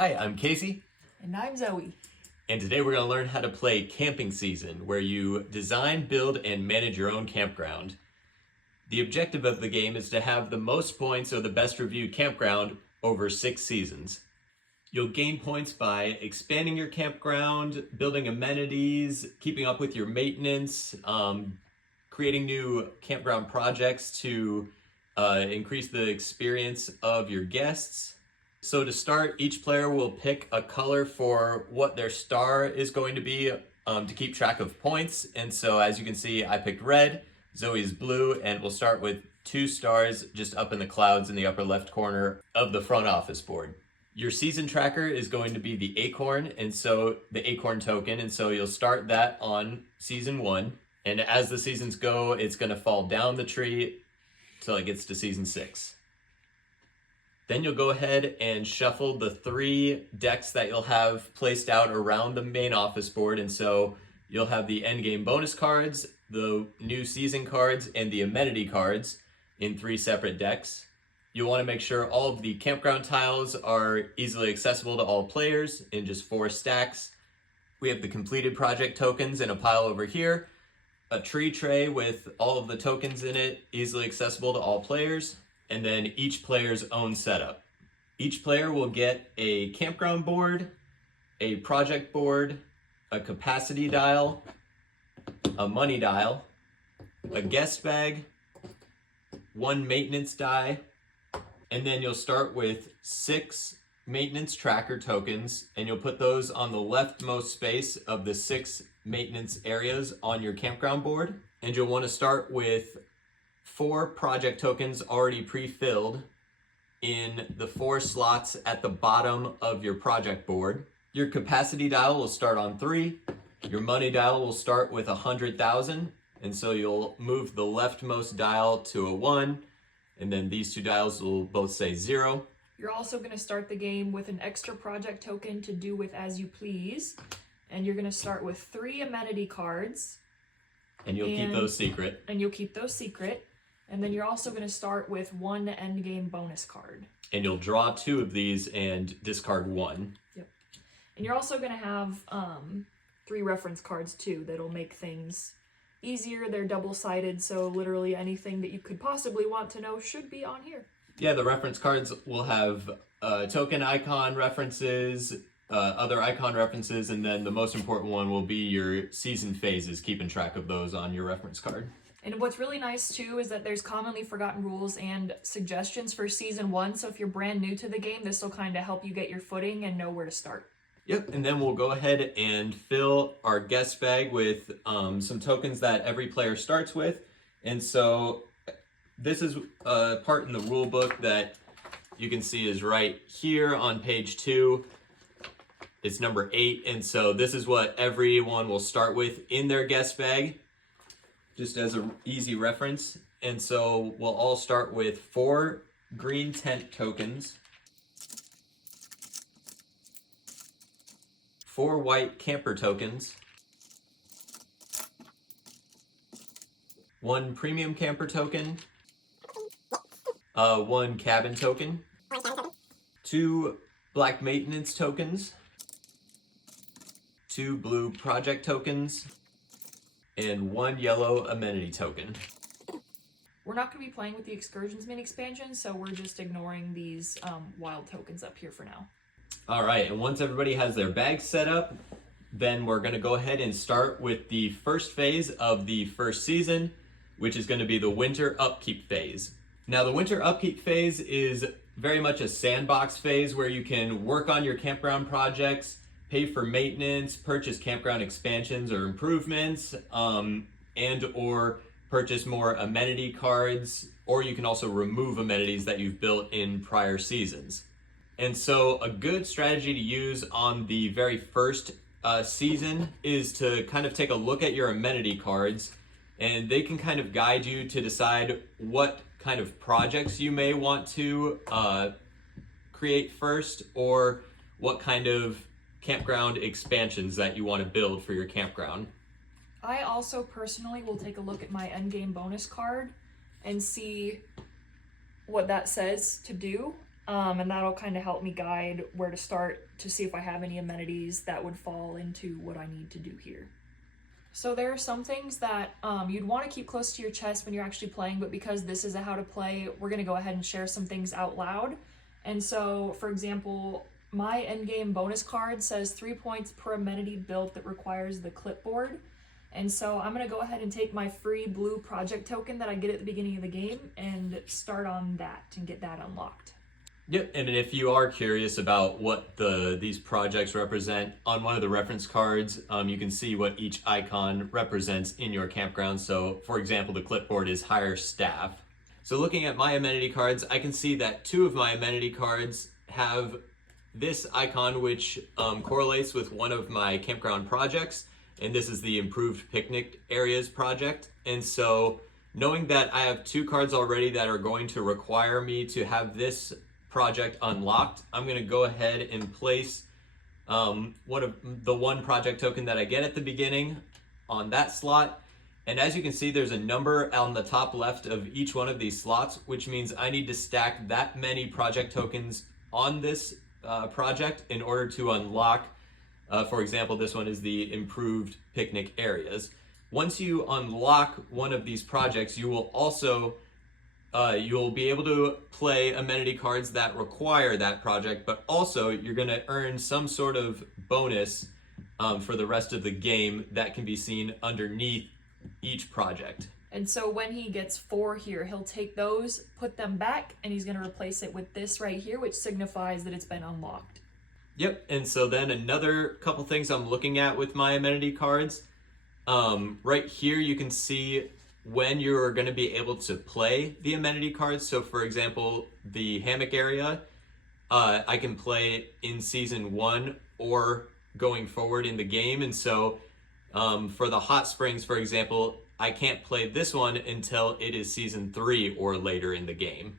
Hi, I'm Casey. And I'm Zoe. And today we're going to learn how to play Camping Season, where you design, build, and manage your own campground. The objective of the game is to have the most points or the best reviewed campground over 6 seasons. You'll gain points by expanding your campground, building amenities, keeping up with your maintenance, creating new campground projects to increase the experience of your guests. So to start, each player will pick a color for what their star is going to be to keep track of points. And so as you can see, I picked red, Zoe is blue, and we'll start with 2 stars just up in the clouds in the upper left corner of the front office board. Your season tracker is going to be the acorn, and so the acorn token, and so you'll start that on season 1. And as the seasons go, it's going to fall down the tree till it gets to season 6. Then you'll go ahead and shuffle the 3 decks that you'll have placed out around the main office board. And so you'll have the endgame bonus cards, the new season cards, and the amenity cards in 3 separate decks. You'll want to make sure all of the campground tiles are easily accessible to all players in just 4 stacks. We have the completed project tokens in a pile over here, a tree tray with all of the tokens in it, easily accessible to all players, and then each player's own setup. Each player will get a campground board, a project board, a capacity dial, a money dial, a guest bag, 1 maintenance die, and then you'll start with 6 maintenance tracker tokens, and you'll put those on the leftmost space of the 6 maintenance areas on your campground board. And you'll want to start with 4 project tokens already pre-filled in the 4 slots at the bottom of your project board. Your capacity dial will start on 3. Your money dial will start with 100,000, and so you'll move the leftmost dial to a 1, and then these 2 dials will both say 0. You're also going to start the game with an extra project token to do with as you please. And you're going to start with 3 amenity cards. And you'll keep those secret. And you'll keep those secret. And then you're also going to start with 1 endgame bonus card. And you'll draw 2 of these and discard 1. Yep. And you're also going to have 3 reference cards too that'll make things easier. They're double-sided, so literally anything that you could possibly want to know should be on here. Yeah, the reference cards will have token icon references, other icon references, and then the most important one will be your season phases, keeping track of those on your reference card. And what's really nice too is that there's commonly forgotten rules and suggestions for season 1, so if you're brand new to the game, this will kind of help you get your footing and know where to start. Yep, and then we'll go ahead and fill our guest bag with some tokens that every player starts with. And so this is a part in the rule book that you can see is right here on page 2. It's number 8, and so this is what everyone will start with in their guest bag, just as an easy reference. And so we'll all start with 4 green tent tokens, 4 white camper tokens, 1 premium camper token, 1 cabin token, 2 black maintenance tokens, 2 blue project tokens, and 1 yellow amenity token. We're not going to be playing with the excursions mini expansion, so we're just ignoring these wild tokens up here for now. All right, and once everybody has their bags set up, then we're going to go ahead and start with the first phase of the first season, which is going to be the winter upkeep phase. Now, the winter upkeep phase is very much a sandbox phase where you can work on your campground projects, pay for maintenance, purchase campground expansions or improvements, and or purchase more amenity cards, or you can also remove amenities that you've built in prior seasons. And so a good strategy to use on the very first season is to kind of take a look at your amenity cards, and they can kind of guide you to decide what kind of projects you may want to create first, or what kind of campground expansions that you want to build for your campground. I also personally will take a look at my endgame bonus card and see what that says to do. And that'll kind of help me guide where to start to see if I have any amenities that would fall into what I need to do here. So there are some things that you'd want to keep close to your chest when you're actually playing, but because this is a how to play, we're going to go ahead and share some things out loud. And so, for example, my endgame bonus card says 3 points per amenity built that requires the clipboard. And so I'm going to go ahead and take my free blue project token that I get at the beginning of the game and start on that and get that unlocked. Yep, and if you are curious about what these projects represent, on one of the reference cards, you can see what each icon represents in your campground. So, for example, the clipboard is hire staff. So looking at my amenity cards, I can see that 2 of my amenity cards have this icon, which correlates with one of my campground projects, and this is the Improved Picnic Areas project. And so knowing that I have 2 cards already that are going to require me to have this project unlocked, I'm going to go ahead and place one project token that I get at the beginning on that slot. And as you can see, there's a number on the top left of each one of these slots, which means I need to stack that many project tokens on this project in order to unlock, for example, this one is the Improved Picnic Areas. Once you unlock one of these projects, you will also you'll be able to play amenity cards that require that project, but also you're going to earn some sort of bonus for the rest of the game that can be seen underneath each project. And so when he gets 4 here, he'll take those, put them back, and he's going to replace it with this right here, which signifies that it's been unlocked. Yep, and so then another couple things I'm looking at with my amenity cards. Right here you can see when you're going to be able to play the amenity cards. So for example, the hammock area, I can play in season 1 or going forward in the game. And so for the hot springs, for example, I can't play this one until it is season 3 or later in the game.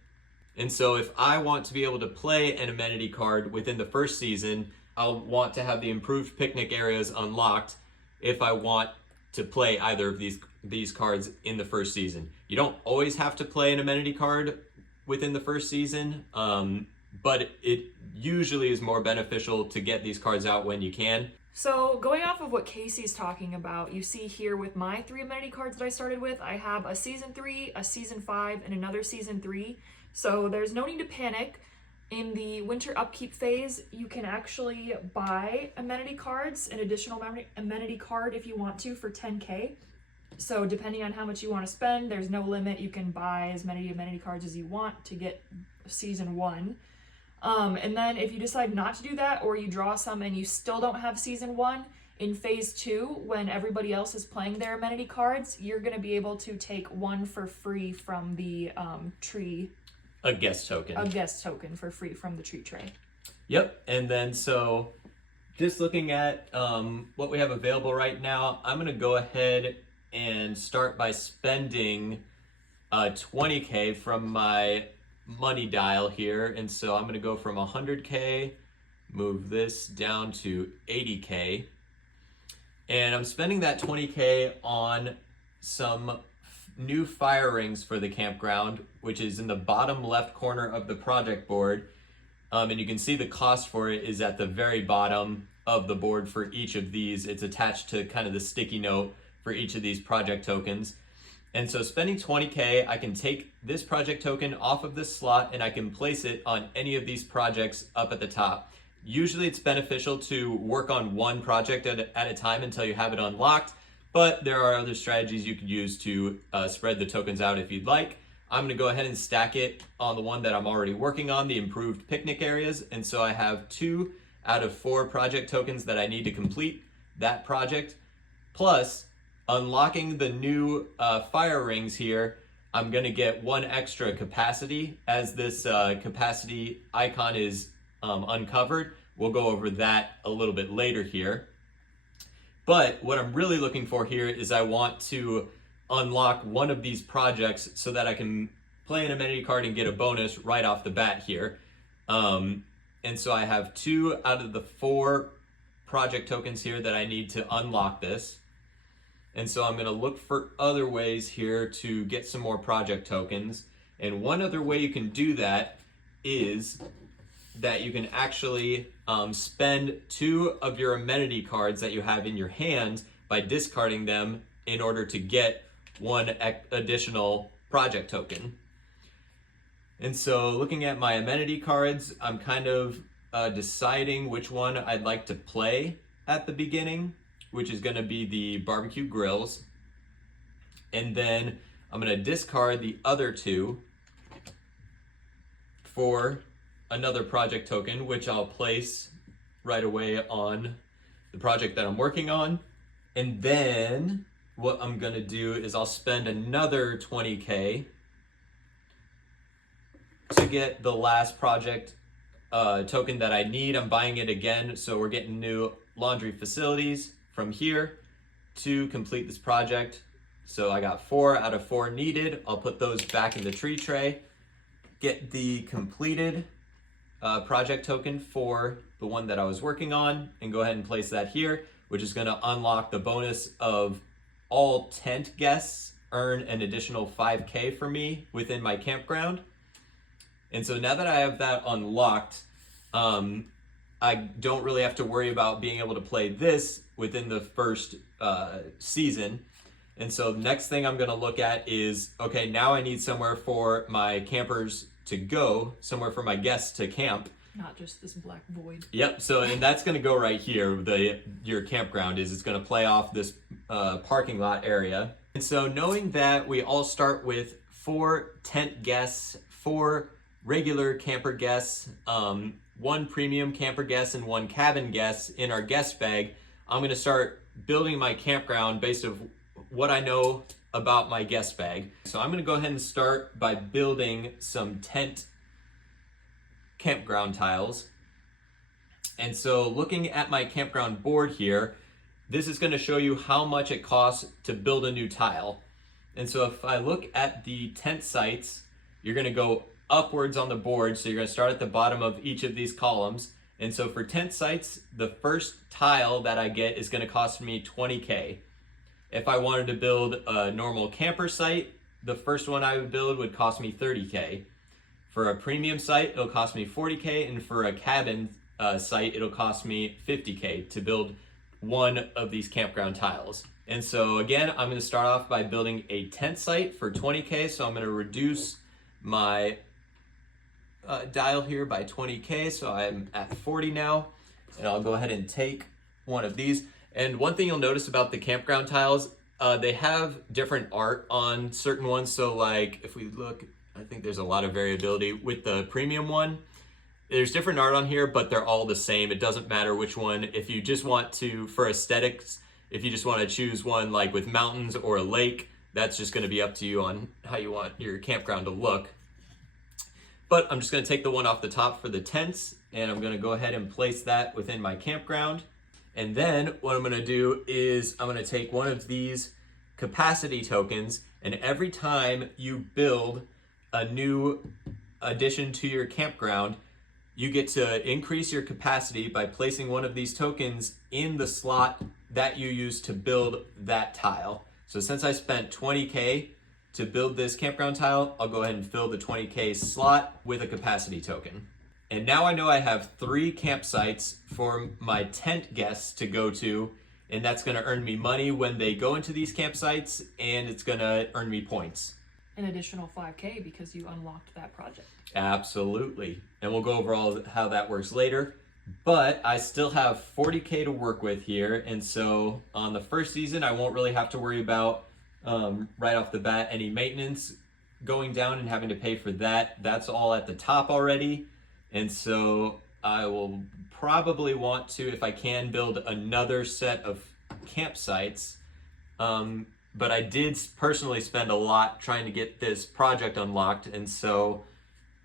And so if I want to be able to play an amenity card within the first season, I'll want to have the Improved Picnic Areas unlocked if I want to play either of these cards in the first season. You don't always have to play an amenity card within the first season, but it usually is more beneficial to get these cards out when you can. So going off of what Casey's talking about, you see here with my 3 amenity cards that I started with, I have a season 3, a season 5, and another season 3. So there's no need to panic. In the winter upkeep phase, you can actually buy amenity cards, an additional amenity card if you want to, for 10K. So depending on how much you want to spend, there's no limit. You can buy as many amenity cards as you want to get season 1. And then if you decide not to do that, or you draw some and you still don't have season 1, in phase 2, when everybody else is playing their amenity cards, you're going to be able to take 1 for free from the tree. A guest token. A guest token for free from the tree tray. Yep, and then so just looking at what we have available right now, I'm going to go ahead and start by spending 20K from my money dial here. And so I'm going to go from 100K, move this down to 80K. And I'm spending that 20K on some new fire rings for the campground, which is in the bottom left corner of the project board. And you can see the cost for it is at the very bottom of the board for each of these. It's attached to kind of the sticky note for each of these project tokens. And so spending 20K, I can take this project token off of this slot and I can place it on any of these projects up at the top. Usually it's beneficial to work on one project at a time until you have it unlocked, but there are other strategies you could use to spread the tokens out if you'd like. I'm gonna go ahead and stack it on the one that I'm already working on, the Improved Picnic Areas. And so I have 2 out of 4 project tokens that I need to complete that project. Plus, unlocking the new fire rings here, I'm gonna get 1 extra capacity as this capacity icon is uncovered. We'll go over that a little bit later here. But what I'm really looking for here is I want to unlock one of these projects so that I can play an amenity card and get a bonus right off the bat here. And so I have 2 out of the 4 project tokens here that I need to unlock this. And so I'm gonna look for other ways here to get some more project tokens. And one other way you can do that is that you can actually spend 2 of your amenity cards that you have in your hand by discarding them in order to get 1 additional project token. And so looking at my amenity cards, I'm kind of deciding which one I'd like to play at the beginning, which is going to be the barbecue grills. And then I'm going to discard the other 2 for another project token, which I'll place right away on the project that I'm working on. And then what I'm going to do is I'll spend another 20K to get the last project token that I need. I'm buying it again, so we're getting new laundry facilities from here to complete this project. So I got 4 out of 4 needed. I'll put those back in the tree tray, get the completed project token for the one that I was working on, and go ahead and place that here, which is going to unlock the bonus of all tent guests earn an additional 5K for me within my campground. And so now that I have that unlocked, I don't really have to worry about being able to play this within the first season. And so the next thing I'm going to look at is, okay, now I need somewhere for my campers to go, somewhere for my guests to camp. Not just this black void. Yep. So, and that's going to go right here. Your campground it's going to play off this parking lot area. And so knowing that we all start with 4 tent guests, 4 regular camper guests, 1 premium camper guest, and 1 cabin guest in our guest bag, I'm going to start building my campground based on what I know about my guest bag. So I'm going to go ahead and start by building some tent campground tiles. And so looking at my campground board here, this is going to show you how much it costs to build a new tile. And so if I look at the tent sites, you're going to go upwards on the board. So you're going to start at the bottom of each of these columns. And so for tent sites, the first tile that I get is going to cost me 20K. If I wanted to build a normal camper site, the first one I would build would cost me 30K. For a premium site, it'll cost me 40K, and for a cabin site, it'll cost me 50K to build one of these campground tiles. And so again, I'm going to start off by building a tent site for 20K. So I'm going to reduce my dial here by 20K. So I'm at 40 now, and I'll go ahead and take one of these. And one thing you'll notice about the campground tiles, they have different art on certain ones. So like if we look, I think there's a lot of variability with the premium one. There's different art on here, but they're all the same. It doesn't matter which one. If you just want to, for aesthetics, if you just want to choose one like with mountains or a lake, that's just going to be up to you on how you want your campground to look. But I'm just going to take the one off the top for the tents, and I'm going to go ahead and place that within my campground. And then what I'm going to do is I'm going to take one of these capacity tokens, and every time you build a new addition to your campground, you get to increase your capacity by placing one of these tokens in the slot that you use to build that tile. So since I spent 20K to build this campground tile, I'll go ahead and fill the 20K slot with a capacity token. And now I know I have 3 campsites for my tent guests to go to, and that's going to earn me money when they go into these campsites, and it's going to earn me points. An additional 5K because you unlocked that project. Absolutely. And we'll go over how that works later. But I still have 40K to work with here, and so on the first season, I won't really have to worry about right off the bat any maintenance going down and having to pay for that. That's all at the top already. And so I will probably want to, if I can, build another set of campsites. But I did personally spend a lot trying to get this project unlocked. And so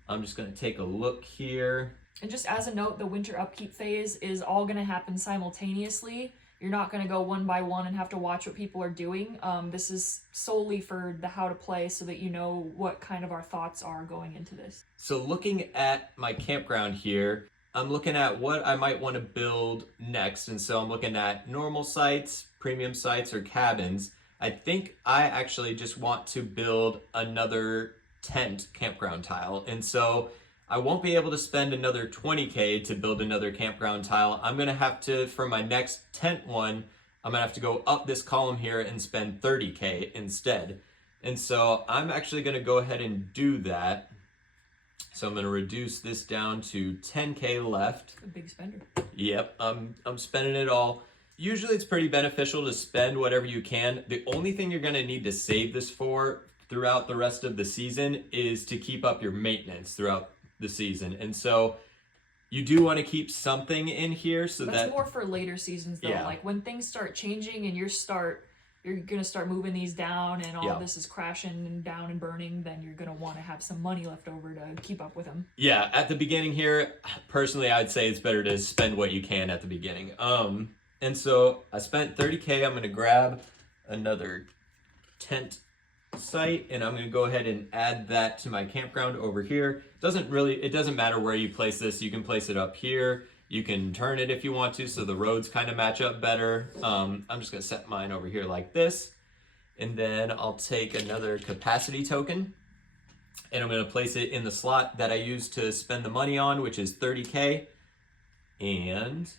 I'm just going to take a look here. And just as a note, the winter upkeep phase is all going to happen simultaneously. You're not going to go one by one and have to watch what people are doing. This is solely for the how to play so that you know what kind of our thoughts are going into this. So looking at my campground here, I'm looking at what I might want to build next. And so I'm looking at normal sites, premium sites, or cabins. I think I actually just want to build another tent campground tile. And so I won't be able to spend another 20K to build another campground tile. I'm gonna have to, for my next tent one, I'm gonna have to go up this column here and spend 30K instead. And so I'm actually gonna go ahead and do that. So I'm gonna reduce this down to 10K left. A big spender. Yep, I'm spending it all. Usually it's pretty beneficial to spend whatever you can. The only thing you're gonna need to save this for throughout the rest of the season is to keep up your maintenance throughout the season. And so you do want to keep something in here so that's more for later seasons though. Yeah. Like when things start changing and you're gonna start moving these down and all this is crashing and down and burning, then you're gonna want to have some money left over to keep up with them. Yeah, at the beginning here, personally, I'd say it's better to spend what you can at the beginning. And so I spent 30K. I'm gonna grab another tent site and I'm gonna go ahead and add that to my campground over here. It doesn't matter where you place this. You can place it up here. You can turn it if you want to so the roads kind of match up better. I'm just gonna set mine over here like this. And then I'll take another capacity token and I'm gonna place it in the slot that I used to spend the money on, which is 30K. And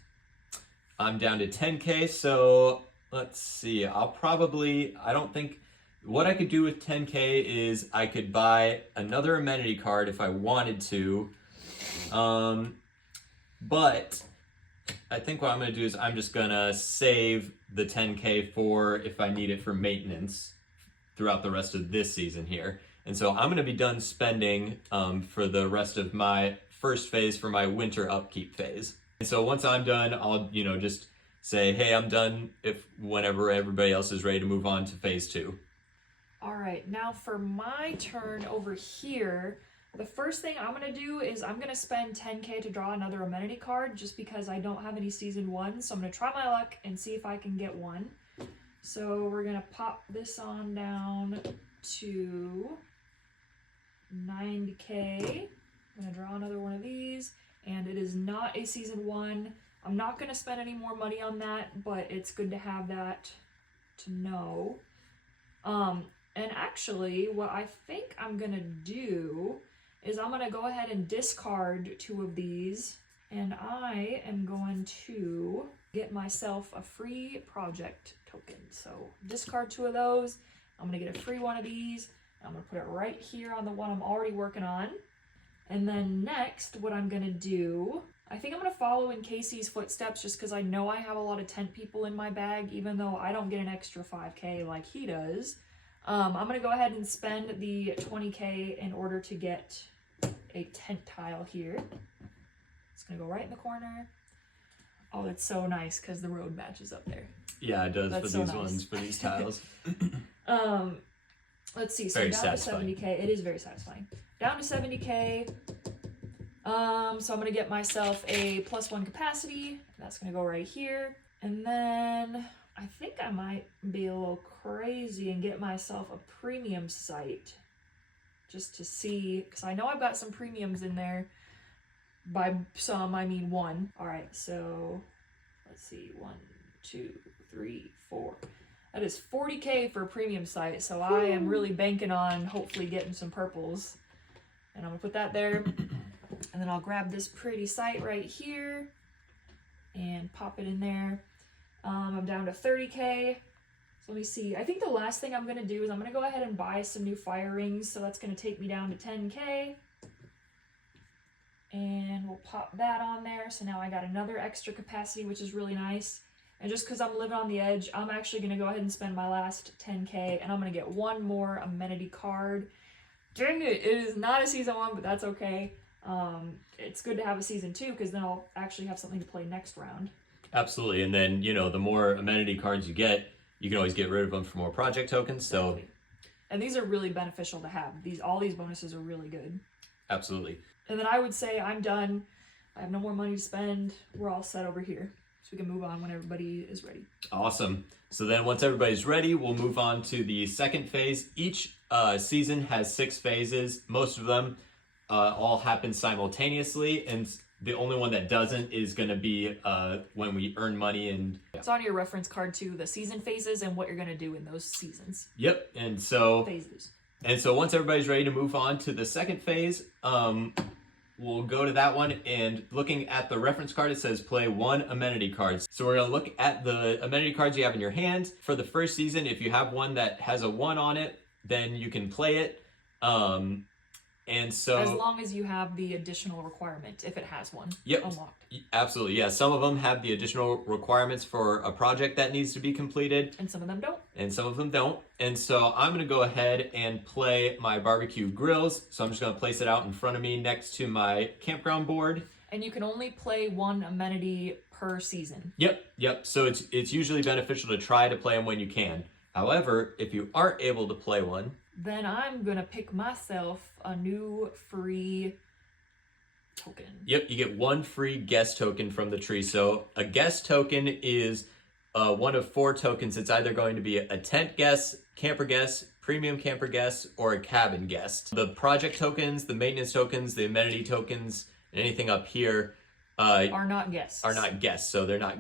I'm down to 10K, so let's see. I don't think, what I could do with 10K is I could buy another amenity card if I wanted to. But I think what I'm gonna do is I'm just gonna save the 10K for if I need it for maintenance throughout the rest of this season here. And so I'm gonna be done spending for the rest of my first phase for my winter upkeep phase. And so once I'm done, I'll, just say, hey, I'm done whenever everybody else is ready to move on to phase 2. All right, now for my turn over here, the first thing I'm gonna do is I'm gonna spend 10K to draw another amenity card just because I don't have any season 1. So I'm gonna try my luck and see if I can get one. So we're gonna pop this on down to 90K. I'm gonna draw another one of these, and it is not a season 1. I'm not gonna spend any more money on that, but it's good to have that to know. And actually, what I think I'm gonna do is I'm gonna go ahead and discard 2 of these, and I am going to get myself a free project token. So discard 2 of those. I'm gonna get a free one of these. I'm gonna put it right here on the one I'm already working on. And then next, what I'm gonna do, I think I'm gonna follow in Casey's footsteps just because I know I have a lot of tent people in my bag, even though I don't get an extra 5K like he does. I'm gonna go ahead and spend the 20K in order to get a tent tile here. It's gonna go right in the corner. Oh, that's so nice because the road matches up there. Yeah, it does. That's for these ones, for these tiles. Let's see, so very down satisfying. to 70K. It is very satisfying. Down to 70K. So I'm gonna get myself a +1 capacity. That's gonna go right here. And then I think I might be a little crazy and get myself a premium site just to see, because I know I've got some premiums in there. By some, I mean 1. All right, so let's see, 1, 2, 3, 4. That is 40K for a premium site, so I am really banking on hopefully getting some purples. And I'm gonna put that there. And then I'll grab this pretty site right here and pop it in there. I'm down to 30K. So let me see. I think the last thing I'm gonna do is I'm gonna go ahead and buy some new fire rings. So that's gonna take me down to 10K. And we'll pop that on there. So now I got another extra capacity, which is really nice. And just because I'm living on the edge, I'm actually gonna go ahead and spend my last 10K, and I'm gonna get one more amenity card. Dang it, it is not a season 1, but that's okay. It's good to have a season 2 because then I'll actually have something to play next round. Absolutely, and then the more amenity cards you get, you can always get rid of them for more project tokens. So, and these are really beneficial to have. All these bonuses are really good. Absolutely. And then I would say I'm done. I have no more money to spend. We're all set over here, so we can move on when everybody is ready. Awesome. So then once everybody's ready, we'll move on to the second phase. Each season has 6 phases. Most of them all happen simultaneously, and the only one that doesn't is going to be when we earn money. And it's on your reference card too, the season phases and what you're going to do in those seasons. Yep. And so phases. And so once everybody's ready to move on to the second phase, we'll go to that one, and looking at the reference card, it says play 1 amenity card. So we're gonna look at the amenity cards you have in your hand. For the first season, if you have one that has a 1 on it, then you can play it. And so as long as you have the additional requirement, if it has one unlocked. Absolutely, yeah. Some of them have the additional requirements for a project that needs to be completed. And some of them don't. And some of them don't. And so I'm going to go ahead and play my barbecue grills. So I'm just going to place it out in front of me next to my campground board. And you can only play 1 amenity per season. Yep. So it's usually beneficial to try to play them when you can. However, if you aren't able to play one, then I'm going to pick myself a new free token. Yep, you get 1 free guest token from the tree. So a guest token is one of 4 tokens. It's either going to be a tent guest, camper guest, premium camper guest, or a cabin guest. The project tokens, the maintenance tokens, the amenity tokens, and anything up here are not guests. So they're not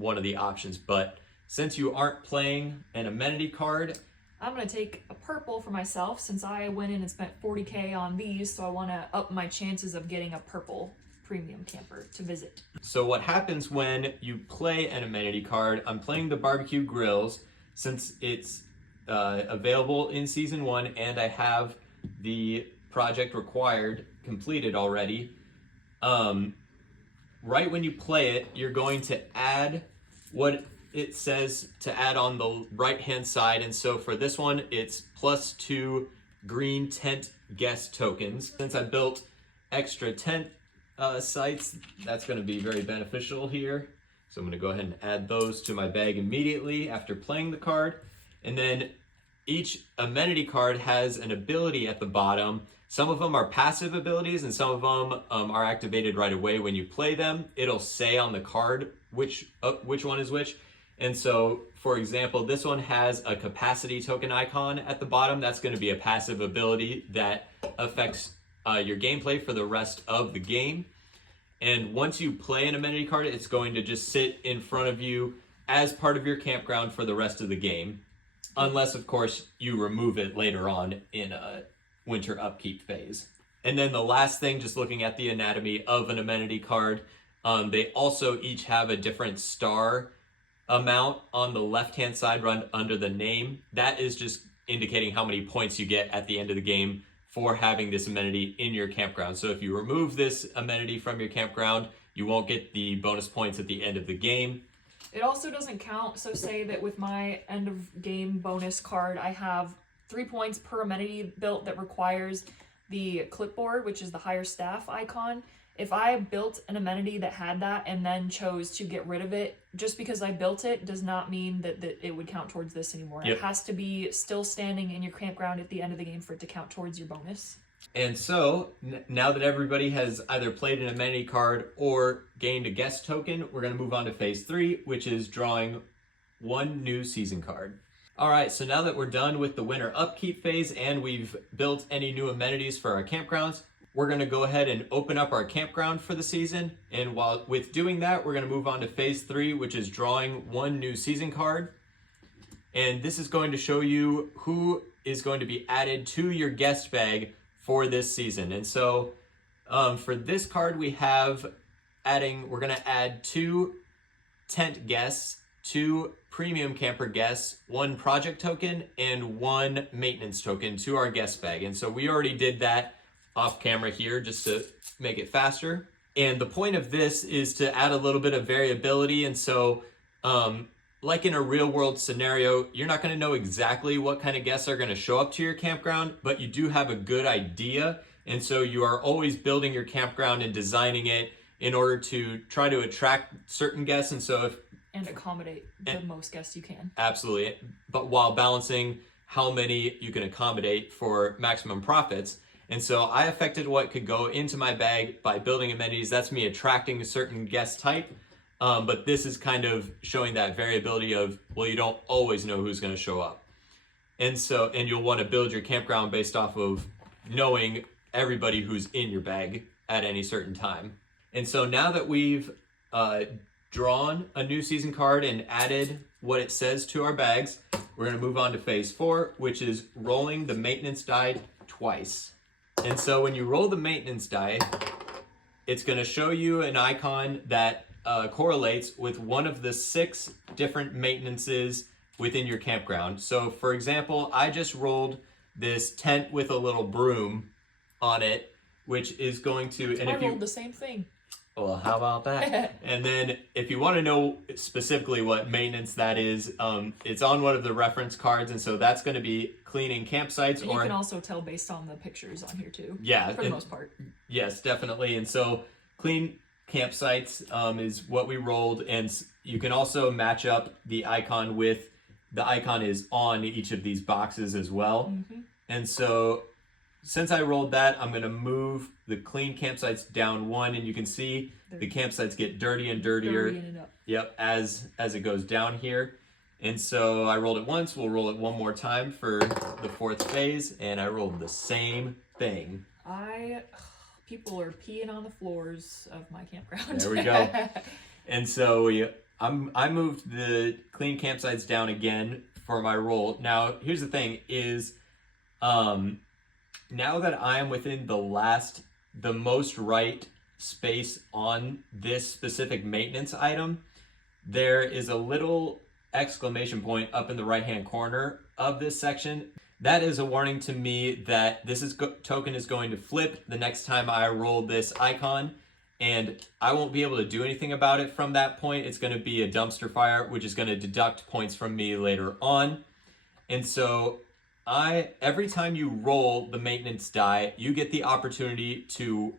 one of the options. But since you aren't playing an amenity card, I'm going to take a purple for myself since I went in and spent 40K on these, so I want to up my chances of getting a purple premium camper to visit. So what happens when you play an amenity card, I'm playing the barbecue grills since it's available in season 1 and I have the project required completed already. Right when you play it, you're going to add what it says to add on the right hand side, and so for this one it's +2 green tent guest tokens. Since I built extra tent sites, that's going to be very beneficial here, so I'm going to go ahead and add those to my bag immediately after playing the card. And then each amenity card has an ability at the bottom. Some of them are passive abilities and some of them are activated right away when you play them. It'll say on the card which one is which. And so, for example, this one has a capacity token icon at the bottom. That's going to be a passive ability that affects your gameplay for the rest of the game. And once you play an amenity card, it's going to just sit in front of you as part of your campground for the rest of the game. Unless, of course, you remove it later on in a winter upkeep phase. And then the last thing, just looking at the anatomy of an amenity card, they also each have a different star amount on the left-hand side run under the name. That is just indicating how many points you get at the end of the game for having this amenity in your campground. So if you remove this amenity from your campground, you won't get the bonus points at the end of the game. It also doesn't count, so say that with my end of game bonus card, I have 3 points per amenity built that requires the clipboard, which is the higher staff icon. If I built an amenity that had that and then chose to get rid of it, just because I built it does not mean that it would count towards this anymore. Yep. It has to be still standing in your campground at the end of the game for it to count towards your bonus. And so, now that everybody has either played an amenity card or gained a guest token, we're going to move on to phase 3, which is drawing 1 new season card. Alright, so now that we're done with the winter upkeep phase and we've built any new amenities for our campgrounds, we're going to go ahead and open up our campground for the season. And while with doing that, we're going to move on to phase 3, which is drawing 1 new season card. And this is going to show you who is going to be added to your guest bag for this season. And so for this card, we're going to add 2 tent guests, 2 premium camper guests, 1 project token, and 1 maintenance token to our guest bag. And so we already did that off camera here just to make it faster. And the point of this is to add a little bit of variability. And so like in a real world scenario, you're not going to know exactly what kind of guests are going to show up to your campground, but you do have a good idea. And so you are always building your campground and designing it in order to try to attract certain guests. And accommodate the most guests you can. Absolutely. But while balancing how many you can accommodate for maximum profits. And so I affected what could go into my bag by building amenities. That's me attracting a certain guest type. But this is kind of showing that variability of, well, you don't always know who's going to show up. And you'll want to build your campground based off of knowing everybody who's in your bag at any certain time. And so now that we've drawn a new season card and added what it says to our bags, we're going to move on to phase 4, which is rolling the maintenance die twice. And so when you roll the maintenance die, it's going to show you an icon that correlates with one of the 6 different maintenances within your campground. So for example, I just rolled this tent with a little broom on it, which is going to, and I if you rolled the same thing. well, how about that? And then if you want to know specifically what maintenance that is, it's on one of the reference cards, and so that's going to be cleaning campsites. And you can also tell based on the pictures on here too. Yeah, for the most part. Yes, definitely. And so clean campsites is what we rolled, and you can also match up the icon with the icon is on each of these boxes as well. And so since I rolled that, I'm going to move the clean campsites down 1, and you can see the campsites get dirty and dirtier. Yep, as it goes down here. And so I rolled it once. We'll roll it one more time for the 4th phase, and I rolled the same thing. People are peeing on the floors of my campground. There we go. And so I moved the clean campsites down again for my roll. Now, here's the thing is, now that I am within the most right space on this specific maintenance item, there is a little exclamation point up in the right-hand corner of this section. That is a warning to me that this token is going to flip the next time I roll this icon, and I won't be able to do anything about it from that point. It's going to be a dumpster fire, which is going to deduct points from me later on. And so every time you roll the maintenance die, you get the opportunity to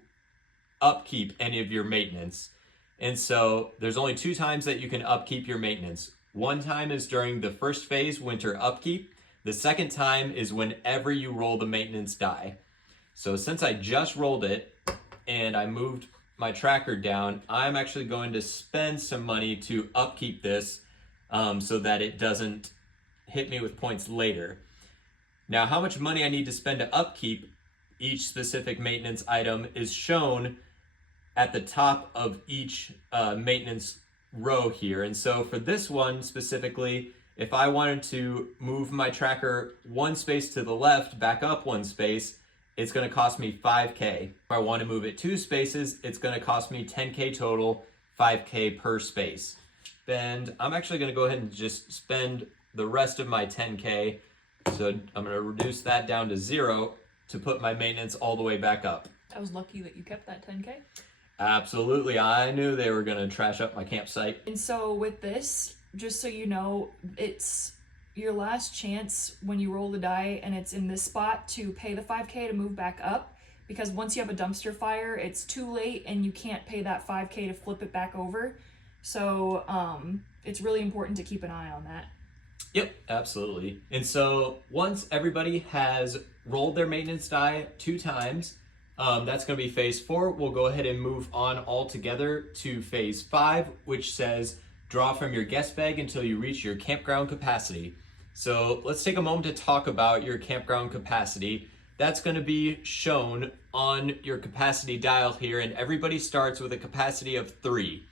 upkeep any of your maintenance. And so there's only 2 times that you can upkeep your maintenance. One time is during the first phase, winter upkeep. The second time is whenever you roll the maintenance die. So since I just rolled it and I moved my tracker down, I'm actually going to spend some money to upkeep this so that it doesn't hit me with points later. Now, how much money I need to spend to upkeep each specific maintenance item is shown at the top of each maintenance row here. And so for this one specifically, if I wanted to move my tracker 1 space to the left, back up 1 space, it's going to cost me 5K. If I want to move it 2 spaces, it's going to cost me 10K total, 5K per space. And I'm actually going to go ahead and just spend the rest of my 10K. So I'm going to reduce that down to 0 to put my maintenance all the way back up. I was lucky that you kept that 10K. Absolutely. I knew they were going to trash up my campsite. And so with this, just so you know, it's your last chance when you roll the die and it's in this spot to pay the 5K to move back up, because once you have a dumpster fire, it's too late and you can't pay that 5K to flip it back over. So it's really important to keep an eye on that. Yep, absolutely. And so once everybody has rolled their maintenance die 2 times, that's going to be phase 4. We'll go ahead and move on all together to phase 5, which says draw from your guest bag until you reach your campground capacity. So let's take a moment to talk about your campground capacity. That's going to be shown on your capacity dial here, and everybody starts with a capacity of 3.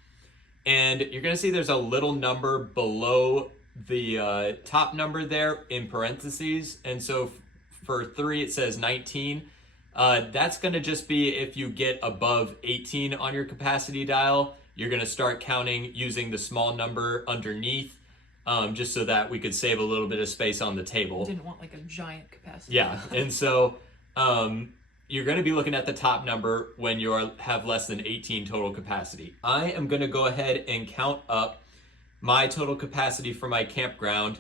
And you're going to see there's a little number below the top number there in parentheses. And so for 3, it says 19. That's going to just be if you get above 18 on your capacity dial, you're going to start counting using the small number underneath, just so that we could save a little bit of space on the table. Didn't want like a giant capacity. Yeah, and so you're going to be looking at the top number when you have less than 18 total capacity. I am going to go ahead and count up my total capacity for my campground.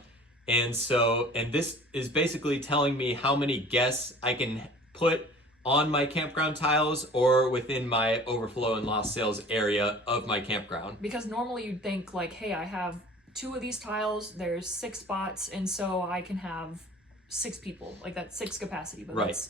And this is basically telling me how many guests I can put on my campground tiles or within my overflow and lost sales area of my campground. Because normally you'd think like, hey, I have 2 of these tiles, there's 6 spots, and so I can have 6 people. Like that's 6 capacity, but right.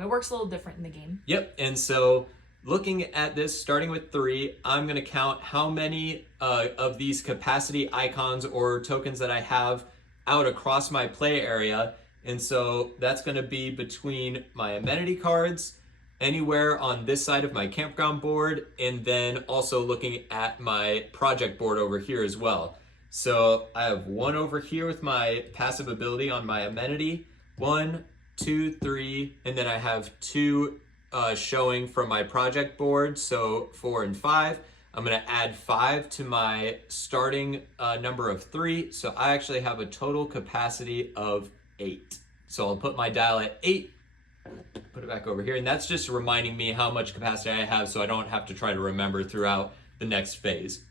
It works a little different in the game. Yep, and so looking at this, starting with 3, I'm going to count how many of these capacity icons or tokens that I have out across my play area. And so that's going to be between my amenity cards, anywhere on this side of my campground board, and then also looking at my project board over here as well. So I have 1 over here with my passive ability on my amenity, 1, 2, 3, and then I have 2 showing from my project board. So 4 and 5. I'm going to add 5 to my starting number of 3. So I actually have a total capacity of 8. So I'll put my dial at 8, put it back over here. And that's just reminding me how much capacity I have so I don't have to try to remember throughout the next phase.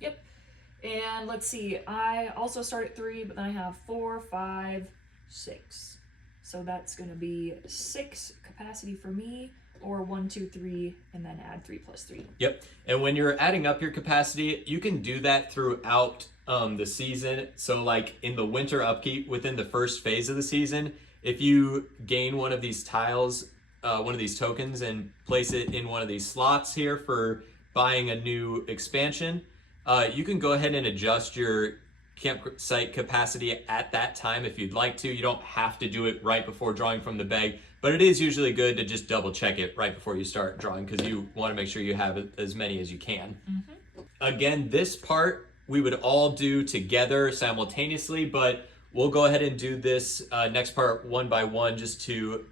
Yep. And let's see, I also start at 3, but then I have 4, 5, 6. So that's going to be 6 capacity for me, or 1, 2, 3, and then add 3 plus 3. Yep. And when you're adding up your capacity, you can do that throughout the season. So like in the winter upkeep within the first phase of the season, if you gain one of these tiles, one of these tokens, and place it in one of these slots here for buying a new expansion, you can go ahead and adjust your campsite capacity at that time if you'd like to. You don't have to do it right before drawing from the bag, but it is usually good to just double check it right before you start drawing because you want to make sure you have as many as you can. Again, this part we would all do together simultaneously, but we'll go ahead and do this next part one by one just to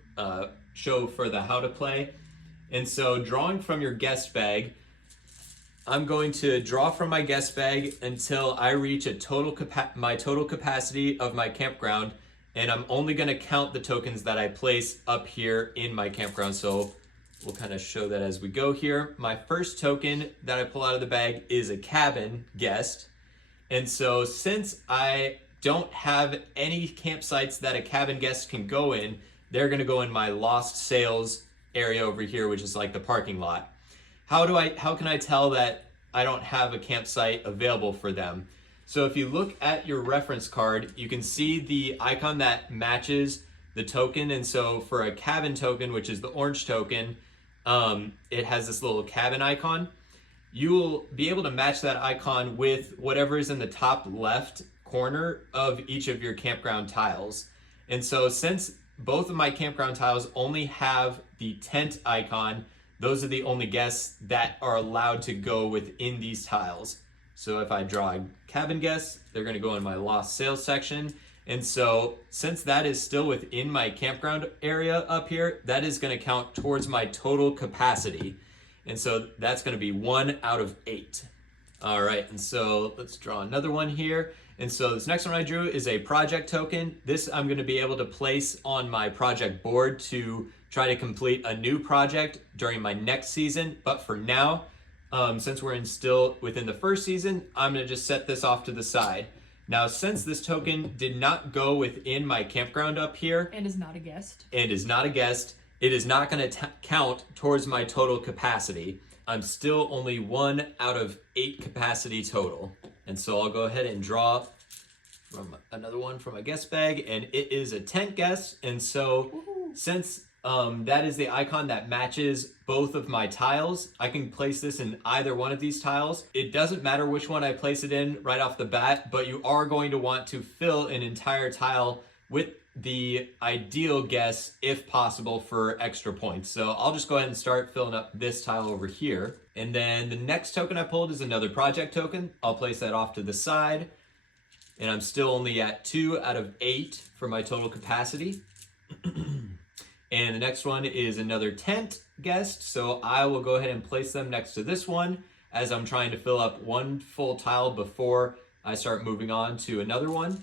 show for the how to play. And so drawing from your guest bag, I'm going to draw from my guest bag until I reach a my total capacity of my campground, and I'm only going to count the tokens that I place up here in my campground. So we'll kind of show that as we go here. My first token that I pull out of the bag is a cabin guest. And so since I don't have any campsites that a cabin guest can go in, they're going to go in my lost sales area over here, which is like the parking lot. How can I tell that I don't have a campsite available for them? So if you look at your reference card, you can see the icon that matches the token. And so for a cabin token, which is the orange token, it has this little cabin icon. You will be able to match that icon with whatever is in the top left corner of each of your campground tiles. And so since both of my campground tiles only have the tent icon, those are the only guests that are allowed to go within these tiles. So if I draw a cabin guest, they're going to go in my lost sales section. And so since that is still within my campground area up here, that is going to count towards my total capacity. And so that's going to be 1 out of 8. All right, and so let's draw another one here. And so this next one I drew is a project token. This I'm going to be able to place on my project board to try to complete a new project during my next season. But for now, since we're still within the first season, I'm going to just set this off to the side. Now, since this token did not go within my campground up here, and is not a guest, it is not going to count towards my total capacity. I'm still only 1 out of 8 capacity total. And so I'll go ahead and draw from another one from a guest bag, and it is a tent guest. And so since that is the icon that matches both of my tiles, I can place this in either one of these tiles. It doesn't matter which one I place it in right off the bat, but you are going to want to fill an entire tile with the ideal guess if possible for extra points. So I'll just go ahead and start filling up this tile over here. And then the next token I pulled is another project token. I'll place that off to the side. And I'm still only at 2 out of 8 for my total capacity. And the next one is another tent guest. So I will go ahead and place them next to this one as I'm trying to fill up one full tile before I start moving on to another one.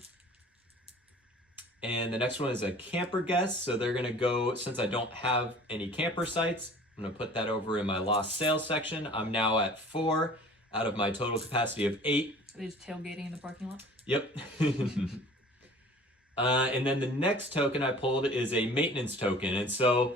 And the next one is a camper guest. So they're gonna go, since I don't have any camper sites, I'm gonna put that over in my lost sales section. I'm now at 4 out of my total capacity of 8. Are they just tailgating in the parking lot? Yep. And then the next token I pulled is a maintenance token. And so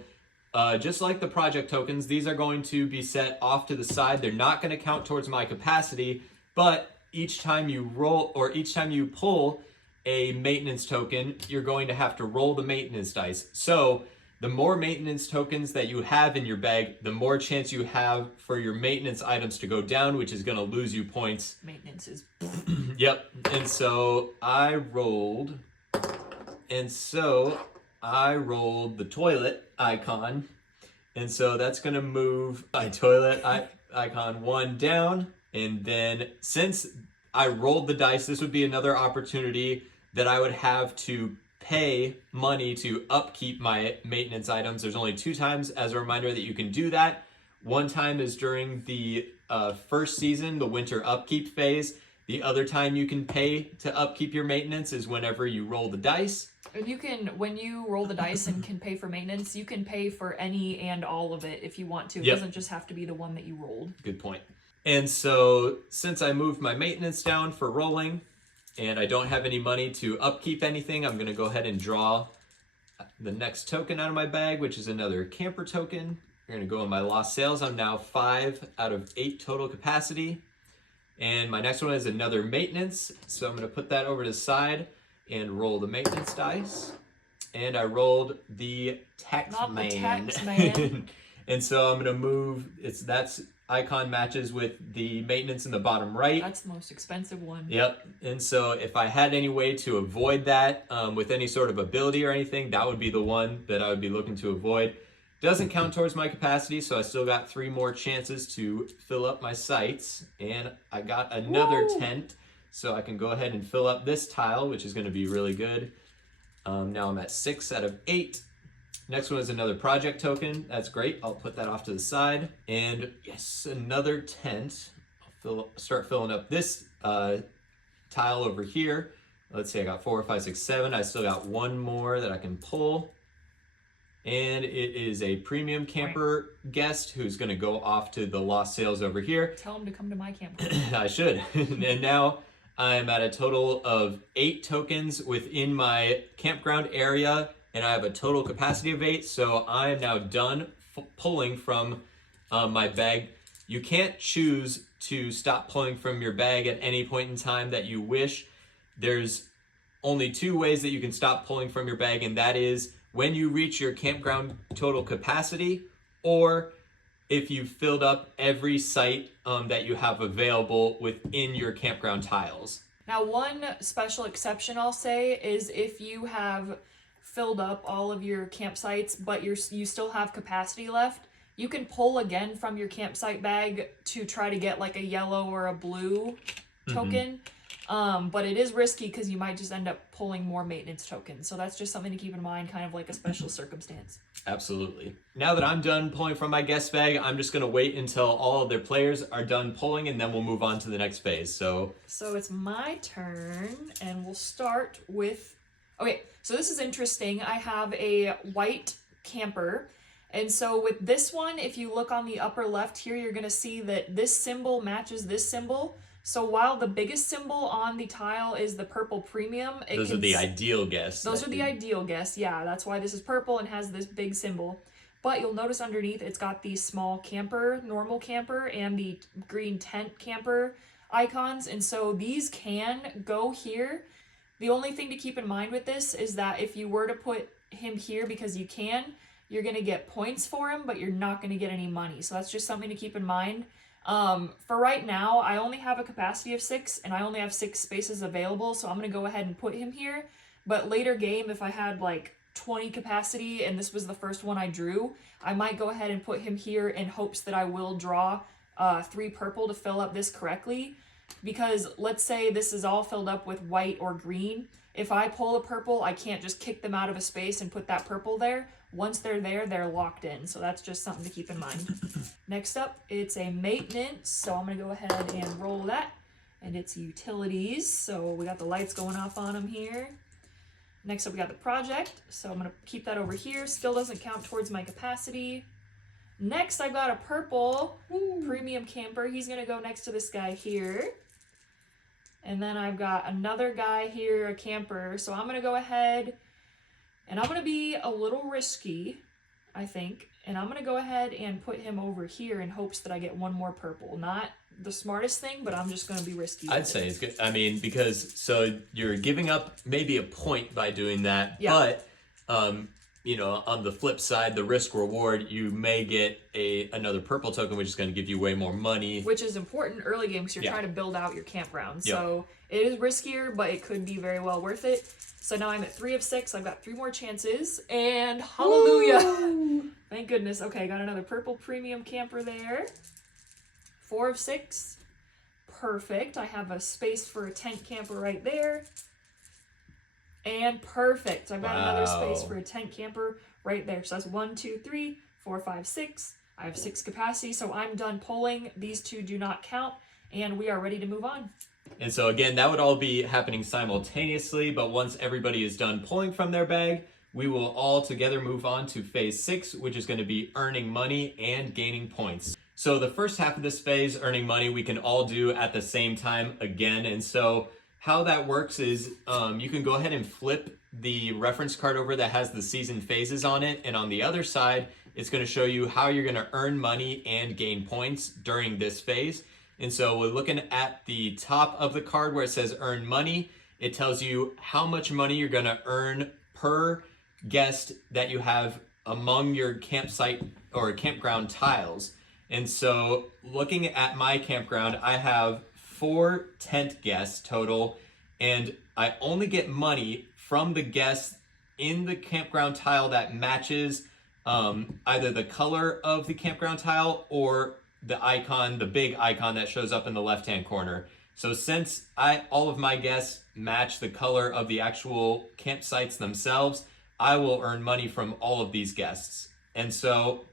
just like the project tokens, these are going to be set off to the side. They're not gonna count towards my capacity, but each time you roll or each time you pull a maintenance token, you're going to have to roll the maintenance dice. So the more maintenance tokens that you have in your bag, the more chance you have for your maintenance items to go down, which is going to lose you points. Maintenance is... Yep. And so I rolled the toilet icon. And so that's going to move my toilet icon 1 down. And then since I rolled the dice, this would be another opportunity that I would have to pay money to upkeep my maintenance items. There's only 2 times, as a reminder, that you can do that. One time is during the first season, the winter upkeep phase. The other time you can pay to upkeep your maintenance is whenever you roll the dice. And you can, when you roll the dice and can pay for maintenance, you can pay for any and all of it if you want to. It doesn't just have to be the one that you rolled. Good point. And so since I moved my maintenance down for rolling and I don't have any money to upkeep anything, I'm going to go ahead and draw the next token out of my bag, which is another camper token. We're going to go in my lost sales. I'm now 5 out of 8 total capacity. And my next one is another maintenance. So I'm going to put that over to the side and roll the maintenance dice. And I rolled the tax Not man. the tax man. And so I'm going to move, that's icon matches with the maintenance in the bottom right. That's the most expensive one. Yep. And so if I had any way to avoid that with any sort of ability or anything, that would be the one that I would be looking to avoid. Doesn't count towards my capacity, so I still got 3 more chances to fill up my sites. And I got another tent, so I can go ahead and fill up this tile, which is going to be really good. Now I'm at 6 out of 8. Next one is another project token. That's great. I'll put that off to the side. And yes, another tent. I'll start filling up this tile over here. Let's see, I got 4, 5, 6, 7. I still got 1 more that I can pull. And it is a premium camper guest who's going to go off to the lost sales over here. Tell him to come to my camp. I should. And now I'm at a total of 8 tokens within my campground area, and I have a total capacity of 8. So I am now done pulling from my bag. You can't choose to stop pulling from your bag at any point in time that you wish. There's only 2 ways that you can stop pulling from your bag, and that is when you reach your campground total capacity, or if you've filled up every site that you have available within your campground tiles. Now, one special exception I'll say is if you have filled up all of your campsites, but you still have capacity left, you can pull again from your campsite bag to try to get like a yellow or a blue token. But it is risky because you might just end up pulling more maintenance tokens. So that's just something to keep in mind, kind of like a special circumstance. Absolutely. Now that I'm done pulling from my guest bag, I'm just going to wait until all of their players are done pulling, and then we'll move on to the next phase. So it's my turn, and we'll start with... Okay, so this is interesting. I have a white camper. And so with this one, if you look on the upper left here, you're going to see that this symbol matches this symbol. So while the biggest symbol on the tile is the purple premium, those are the ideal guests. Those are the ideal guests, yeah. That's why this is purple and has this big symbol. But you'll notice underneath it's got the small camper, normal camper, and the green tent camper icons. And so these can go here. The only thing to keep in mind with this is that if you were to put him here because you can, you're going to get points for him, but you're not going to get any money. So that's just something to keep in mind. For right now, I only have a capacity of 6, and I only have 6 spaces available, so I'm going to go ahead and put him here. But later game, if I had like 20 capacity and this was the first one I drew, I might go ahead and put him here in hopes that I will draw 3 purple to fill up this correctly. Because let's say this is all filled up with white or green. If I pull a purple, I can't just kick them out of a space and put that purple there. Once they're there, they're locked in. So that's just something to keep in mind. Next up, it's a maintenance. So I'm going to go ahead and roll that. And it's utilities. So we got the lights going off on them here. Next up, we got the project. So I'm going to keep that over here. Still doesn't count towards my capacity. Next, I've got a purple premium camper. He's going to go next to this guy here. And then I've got another guy here, a camper. So I'm going to go ahead and I'm going to be a little risky, I think. And I'm going to go ahead and put him over here in hopes that I get 1 more purple. Not the smartest thing, but I'm just going to be risky. I'd say it's good. I mean, because so you're giving up maybe a point by doing that. Yeah. But, you know, on the flip side, the risk reward, you may get another purple token, which is going to give you way more money. Which is important early game because you're trying to build out your campground. Yep. So it is riskier, but it could be very well worth it. So now I'm at 3 of 6. I've got 3 more chances. And hallelujah. Woo! Thank goodness. Okay, got another purple premium camper there. 4 of 6. Perfect. I have a space for a tent camper right there. And perfect. I've got another space Wow. for a tent camper right there. So that's 1, 2, 3, 4, 5, 6. I have 6 capacity, so I'm done pulling. These 2 do not count, and we are ready to move on. And so again, that would all be happening simultaneously, but once everybody is done pulling from their bag, we will all together move on to phase 6, which is going to be earning money and gaining points. So the first half of this phase, earning money, we can all do at the same time again. And so how that works is you can go ahead and flip the reference card over that has the season phases on it. And on the other side, it's going to show you how you're going to earn money and gain points during this phase. And so we're looking at the top of the card where it says earn money. It tells you how much money you're going to earn per guest that you have among your campsite or campground tiles. And so looking at my campground, I have 4 tent guests total, and I only get money from the guests in the campground tile that matches either the color of the campground tile or the icon, the big icon that shows up in the left-hand corner. So since all of my guests match the color of the actual campsites themselves, I will earn money from all of these guests. And so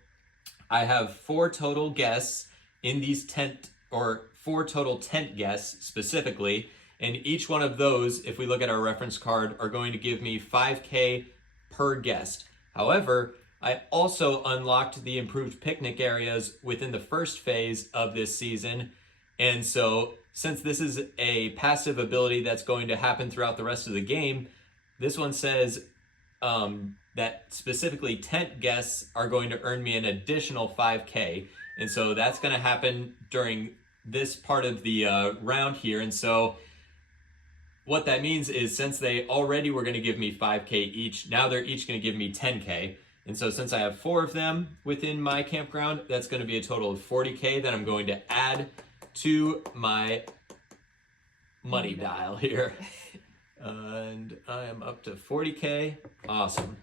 I have 4 total guests in these 4 total tent guests specifically, and each one of those, if we look at our reference card, are going to give me 5K per guest. However, I also unlocked the improved picnic areas within the first phase of this season, and so since this is a passive ability that's going to happen throughout the rest of the game, this one says that specifically tent guests are going to earn me an additional 5K, and so that's going to happen during this part of the round here. And so what that means is since they already were going to give me 5K each, now they're each going to give me 10K. And so since I have 4 of them within my campground, that's going to be a total of 40K that I'm going to add to my money dial here. And I am up to 40K. Awesome.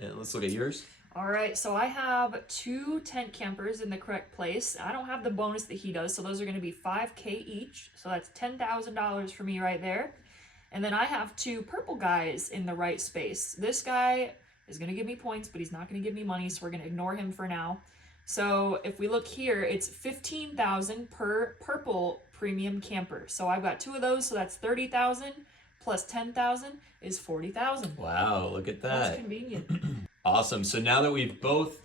And let's look at yours. All right, so I have 2 tent campers in the correct place. I don't have the bonus that he does, so those are going to be 5K each. So that's $10,000 for me right there. And then I have 2 purple guys in the right space. This guy is going to give me points, but he's not going to give me money, so we're going to ignore him for now. So if we look here, it's 15,000 per purple premium camper. So I've got 2 of those, so that's 30,000 plus 10,000 is 40,000. Wow, look at that. That's convenient. Awesome. So now that we've both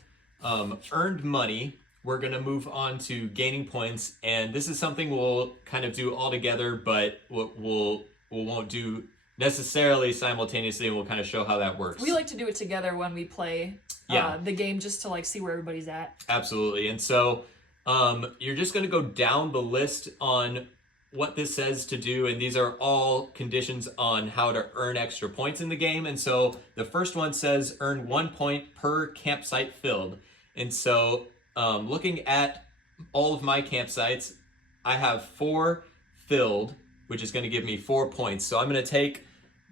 earned money, we're going to move on to gaining points. And this is something we'll kind of do all together, but we won't do necessarily simultaneously, and we'll kind of show how that works. We like to do it together when we play the game, just to like see where everybody's at. Absolutely. And so you're just going to go down the list on what this says to do, and these are all conditions on how to earn extra points in the game. And so the first one says earn 1 point per campsite filled. And so looking at all of my campsites, I have 4 filled, which is going to give me 4 points. So I'm going to take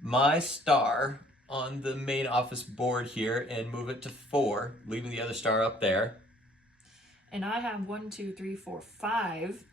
my star on the main office board here and move it to 4, leaving the other star up there. And I have 1, 2, 3, 4, 5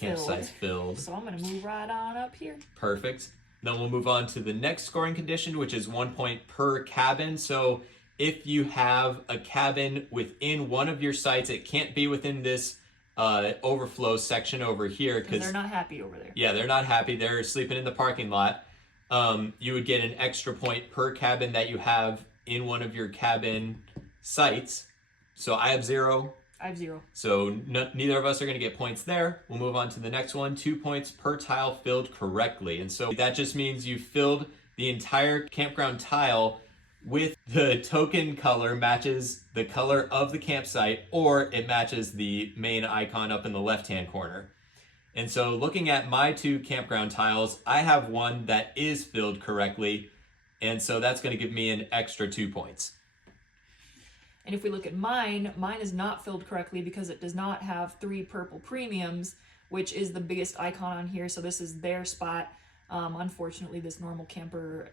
Campsites filled. So I'm going to move right on up here. Perfect. Then we'll move on to the next scoring condition, which is 1 point per cabin. So if you have a cabin within one of your sites, it can't be within this overflow section over here because they're not happy over there. Yeah, they're not happy. They're sleeping in the parking lot. You would get an extra point per cabin that you have in one of your cabin sites. So I have 0. I have 0. So neither of us are going to get points there. We'll move on to the next one. 2 points per tile filled correctly. And so that just means you filled the entire campground tile with the token color matches the color of the campsite, or it matches the main icon up in the left-hand corner. And so looking at my 2 campground tiles, I have one that is filled correctly. And so that's going to give me an extra 2 points. And if we look at mine is not filled correctly because it does not have 3 purple premiums, which is the biggest icon on here. So this is their spot. Unfortunately, this normal camper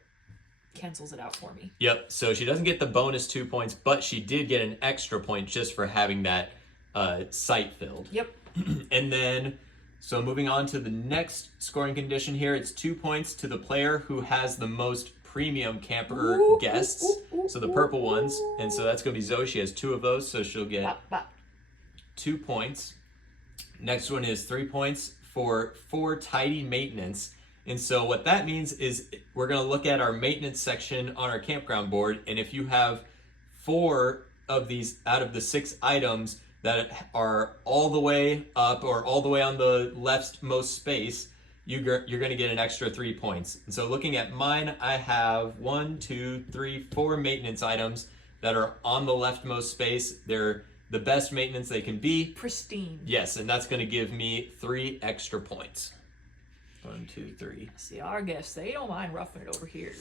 cancels it out for me. Yep, so she doesn't get the bonus 2 points, but she did get an extra point just for having that site filled. Yep. And then, so moving on to the next scoring condition here, it's 2 points to the player who has the most premium camper guests. So the purple ones. And so that's going to be Zoe. She has 2 of those, so she'll get 2 points. Next one is 3 points for 4 tidy maintenance. And so what that means is we're going to look at our maintenance section on our campground board. And if you have 4 of these out of the 6 items that are all the way up or all the way on the leftmost space, you're going to get an extra 3 points. And so looking at mine, I have 1, 2, 3, 4 maintenance items that are on the leftmost space. They're the best maintenance they can be. Pristine. Yes, and that's going to give me 3 extra points. 1, 2, 3. See, our guests, they don't mind roughing it over here.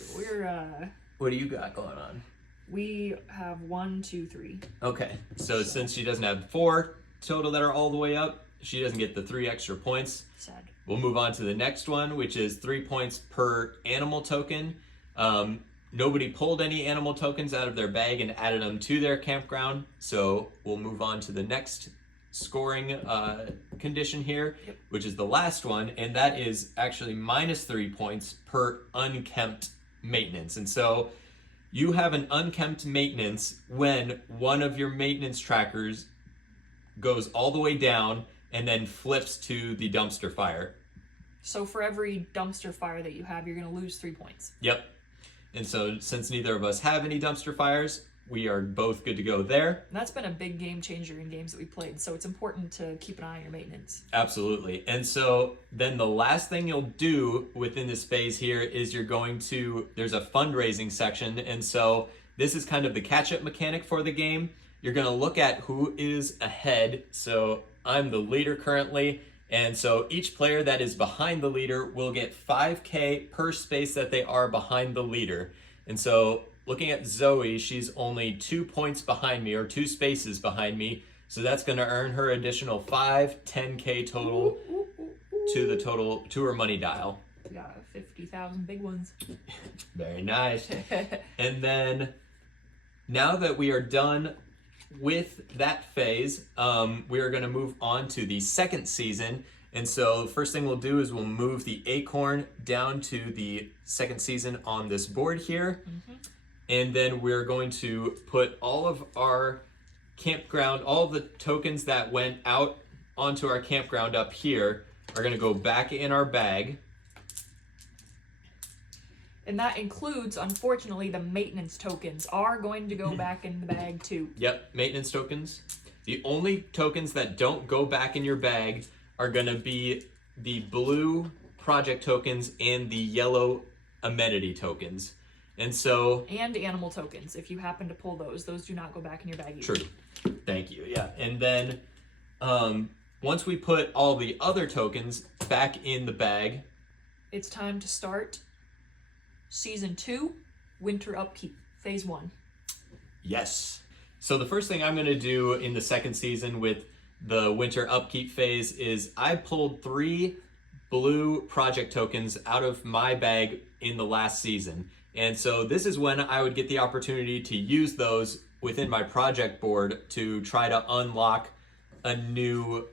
What do you got going on? We have 1, 2, 3. Okay, so since she doesn't have 4 total that are all the way up, she doesn't get the 3 extra points. Sad. We'll move on to the next one, which is 3 points per animal token. Nobody pulled any animal tokens out of their bag and added them to their campground. So we'll move on to the next scoring condition here, which is the last one. And that is actually -3 points per unkempt maintenance. And so you have an unkempt maintenance when one of your maintenance trackers goes all the way down and then flips to the dumpster fire. So for every dumpster fire that you have, you're going to lose 3 points. Yep. And so since neither of us have any dumpster fires, we are both good to go there. And that's been a big game changer in games that we played. So it's important to keep an eye on your maintenance. Absolutely. And so then the last thing you'll do within this phase here is there's a fundraising section. And so this is kind of the catch-up mechanic for the game. You're going to look at who is ahead. So I'm the leader currently. And so each player that is behind the leader will get 5K per space that they are behind the leader. And so looking at Zoe, she's only 2 points behind me, or 2 spaces behind me. So that's going to earn her additional 10K total to her money dial. We got 50,000 big ones. Very nice. And then now that we are done with that phase, we are going to move on to the second season. And so the first thing we'll do is we'll move the acorn down to the second season on this board here. And then we're going to put all of our campground, all the tokens that went out onto our campground up here are going to go back in our bag. And that includes, unfortunately, the maintenance tokens are going to go back in the bag too. Yep, maintenance tokens. The only tokens that don't go back in your bag are going to be the blue project tokens and the yellow amenity tokens. And so... And animal tokens. If you happen to pull those do not go back in your bag either. True. Thank you. Yeah. And then once we put all the other tokens back in the bag... It's time to start Season 2, Winter Upkeep, Phase 1. Yes. So the first thing I'm going to do in the second season with the Winter Upkeep phase is I pulled 3 blue project tokens out of my bag in the last season. And so this is when I would get the opportunity to use those within my project board to try to unlock a new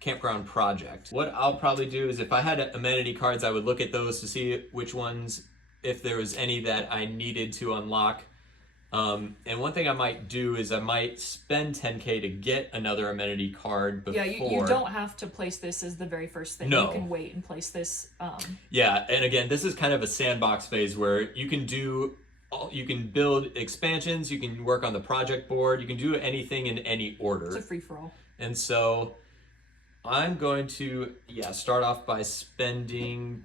campground project. What I'll probably do is if I had amenity cards, I would look at those to see which ones, if there was any that I needed to unlock. And one thing I might do is I might spend 10K to get another amenity card before. Yeah, you don't have to place this as the very first thing. No. You can wait and place this. Yeah, and again, this is kind of a sandbox phase where you can build expansions, you can work on the project board, you can do anything in any order. It's a free-for-all. And so I'm going to, start off by spending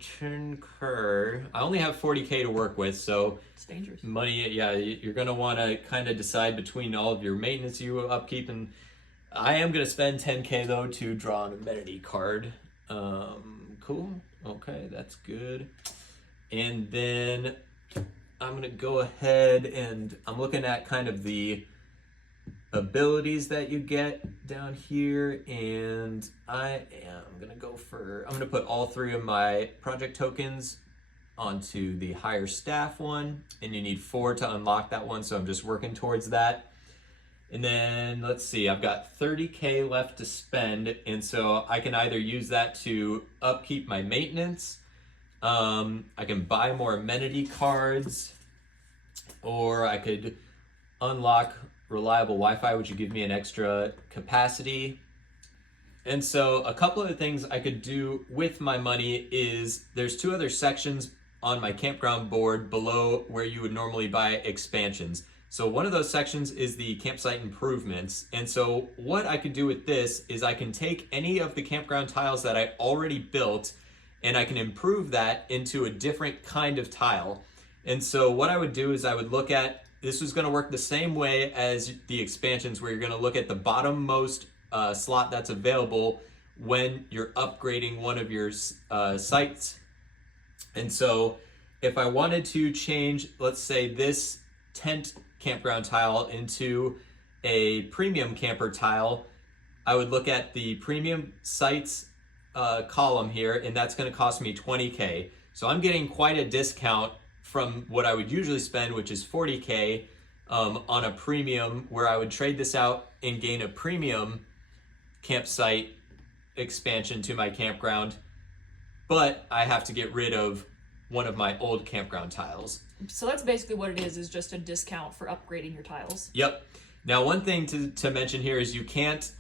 I only have 40K to work with, so it's dangerous. Money, you're going to want to kind of decide between all of your maintenance you upkeep, and I am going to spend 10K though to draw an amenity card. Cool. Okay, that's good. And then I'm going to go ahead and I'm looking at kind of the abilities that you get down here, and I'm gonna put all 3 of my project tokens onto the higher staff one, and you need 4 to unlock that one, so I'm just working towards that. And then let's see, I've got 30K left to spend, and so I can either use that to upkeep my maintenance, I can buy more amenity cards, or I could unlock reliable Wi-Fi, which would give me an extra capacity. And so a couple of the things I could do with my money is there's 2 other sections on my campground board below where you would normally buy expansions. So one of those sections is the campsite improvements. And so what I could do with this is I can take any of the campground tiles that I already built and I can improve that into a different kind of tile. And so what I would do is I would look at, this was going to work the same way as the expansions, where you're going to look at the bottommost slot that's available when you're upgrading one of your sites. And so if I wanted to change, let's say, this tent campground tile into a premium camper tile, I would look at the premium sites column here, and that's going to cost me 20K. So I'm getting quite a discount from what I would usually spend, which is 40K on a premium, where I would trade this out and gain a premium campsite expansion to my campground, but I have to get rid of one of my old campground tiles. So that's basically what it is just a discount for upgrading your tiles. Yep. Now, one thing to mention here is you can't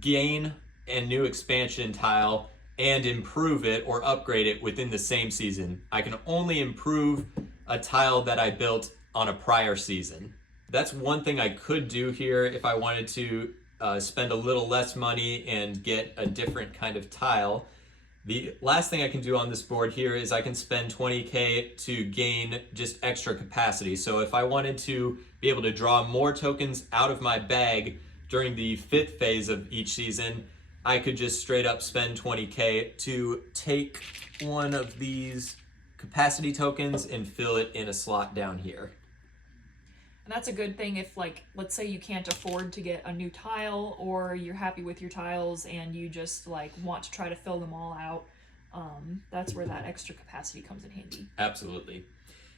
gain a new expansion tile and improve it or upgrade it within the same season. I can only improve a tile that I built on a prior season. That's one thing I could do here if I wanted to spend a little less money and get a different kind of tile. The last thing I can do on this board here is I can spend 20K to gain just extra capacity. So if I wanted to be able to draw more tokens out of my bag during the 5th phase of each season, I could just straight up spend 20K to take one of these capacity tokens and fill it in a slot down here. And that's a good thing if, like, let's say you can't afford to get a new tile, or you're happy with your tiles and you just like want to try to fill them all out. That's where that extra capacity comes in handy. Absolutely.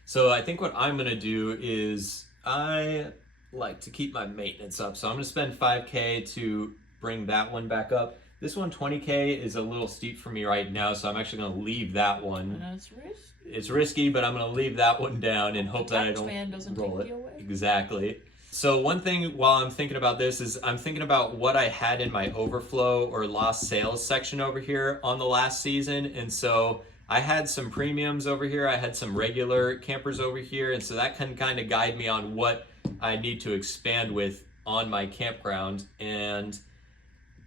So I think what I'm gonna do is I like to keep my maintenance up. So I'm gonna spend 5K to bring that one back up. This one, 20K, is a little steep for me right now, so I'm actually gonna leave that one. And it's risky. It's risky, but I'm going to leave that one down and hope that I don't roll it. Exactly. So one thing while I'm thinking about this is I'm thinking about what I had in my overflow or lost sales section over here on the last season. And so I had some premiums over here. I had some regular campers over here. And so that can kind of guide me on what I need to expand with on my campground. And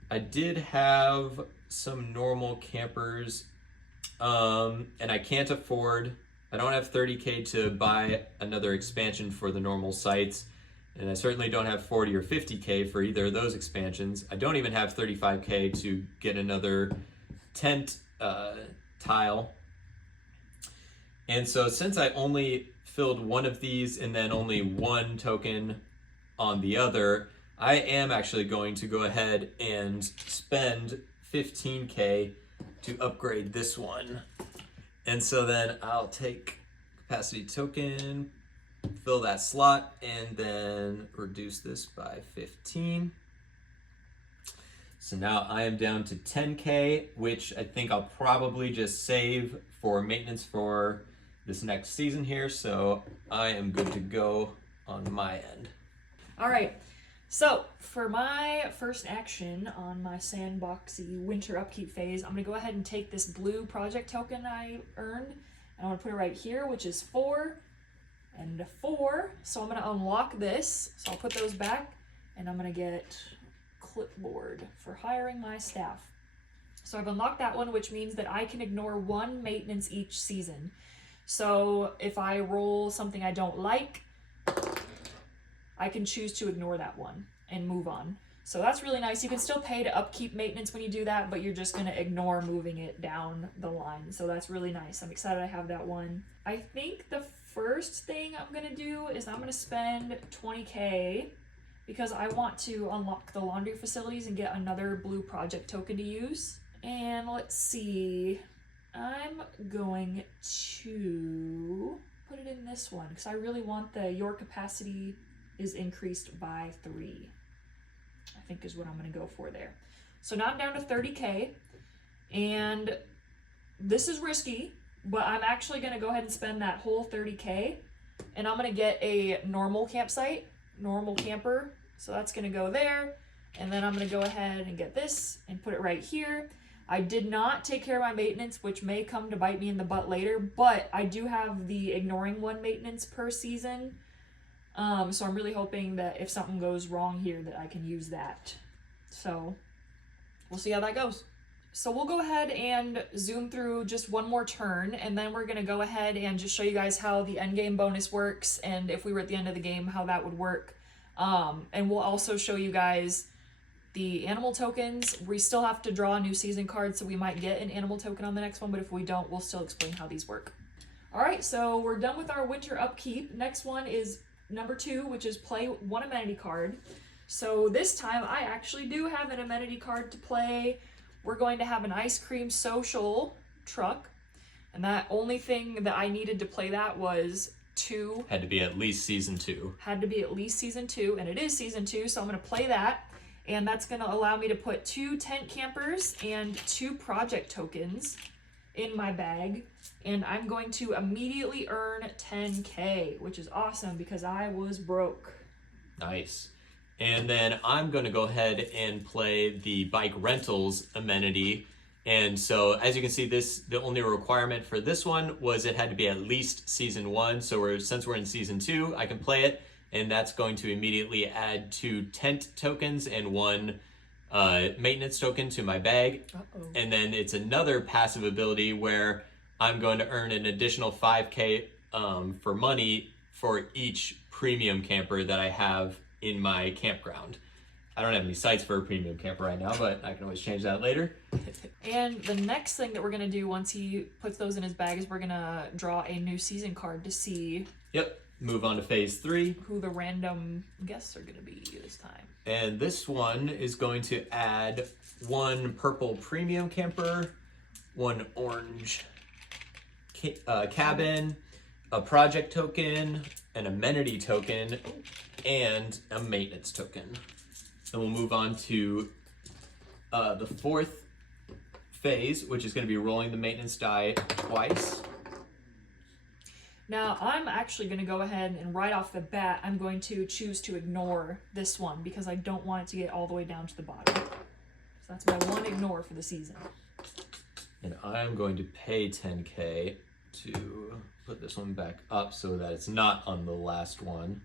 I did have some normal campers. And I can't afford, I don't have 30K to buy another expansion for the normal sites, and I certainly don't have 40 or 50K for either of those expansions. I don't even have 35K to get another tent tile. And so since I only filled one of these and then only one token on the other, I am actually going to go ahead and spend 15K to upgrade this one. And so then I'll take capacity token, fill that slot, and then reduce this by 15. So now I am down to 10K, which I think I'll probably just save for maintenance for this next season here. So I am good to go on my end. All right. So for my first action on my sandboxy winter upkeep phase, I'm going to go ahead and take this blue project token I earned, and I'm going to put it right here, which is 4 and 4. So I'm going to unlock this. So I'll put those back, and I'm going to get clipboard for hiring my staff. So I've unlocked that one, which means that I can ignore 1 maintenance each season. So if I roll something I don't like, I can choose to ignore that one and move on. So that's really nice. You can still pay to upkeep maintenance when you do that, but you're just going to ignore moving it down the line. So that's really nice. I'm excited I have that one. I think the first thing I'm going to do is I'm going to spend 20K because I want to unlock the laundry facilities and get another blue project token to use. And let's see. I'm going to put it in this one because I really want your capacity is increased by 3, I think is what I'm going to go for there. So now I'm down to 30K, and this is risky, but I'm actually going to go ahead and spend that whole 30K, and I'm going to get a normal campsite, normal camper. So that's going to go there, and then I'm going to go ahead and get this and put it right here. I did not take care of my maintenance, which may come to bite me in the butt later, but I do have the ignoring one maintenance per season. So I'm really hoping that if something goes wrong here that I can use that. So we'll see how that goes. So we'll go ahead and zoom through just one more turn, and then we're going to go ahead and just show you guys how the end game bonus works, and if we were at the end of the game, how that would work. And we'll also show you guys the animal tokens. We still have to draw a new season card, so we might get an animal token on the next one, but if we don't, we'll still explain how these work. All right, so we're done with our winter upkeep. Next one is number 2, which is play one amenity card. So this time I actually do have an amenity card to play. We're going to have an ice cream social truck, and that only thing that I needed to play that was 2. Had to be at least season 2. Had to be at least season 2, and it is season 2, so I'm going to play that. And that's going to allow me to put 2 tent campers and 2 project tokens in my bag. And I'm going to immediately earn 10K, which is awesome because I was broke. Nice. And then I'm going to go ahead and play the bike rentals amenity. And so as you can see, the only requirement for this one was it had to be at least season 1. So since we're in season 2, I can play it. And that's going to immediately add 2 tent tokens and 1 maintenance token to my bag. And then it's another passive ability where I'm going to earn an additional 5K for money for each premium camper that I have in my campground. I don't have any sites for a premium camper right now, but I can always change that later. And the next thing that we're going to do once he puts those in his bag is we're going to draw a new season card to see... Yep. Move on to phase 3. Who the random guests are going to be this time. And this one is going to add 1 purple premium camper, 1 orange cabin, a project token, an amenity token, and a maintenance token. Then we'll move on to the 4th phase, which is going to be rolling the maintenance die twice. Now, I'm actually going to go ahead and right off the bat, I'm going to choose to ignore this one because I don't want it to get all the way down to the bottom. So that's my one ignore for the season. And I'm going to pay 10K to put this one back up so that it's not on the last one.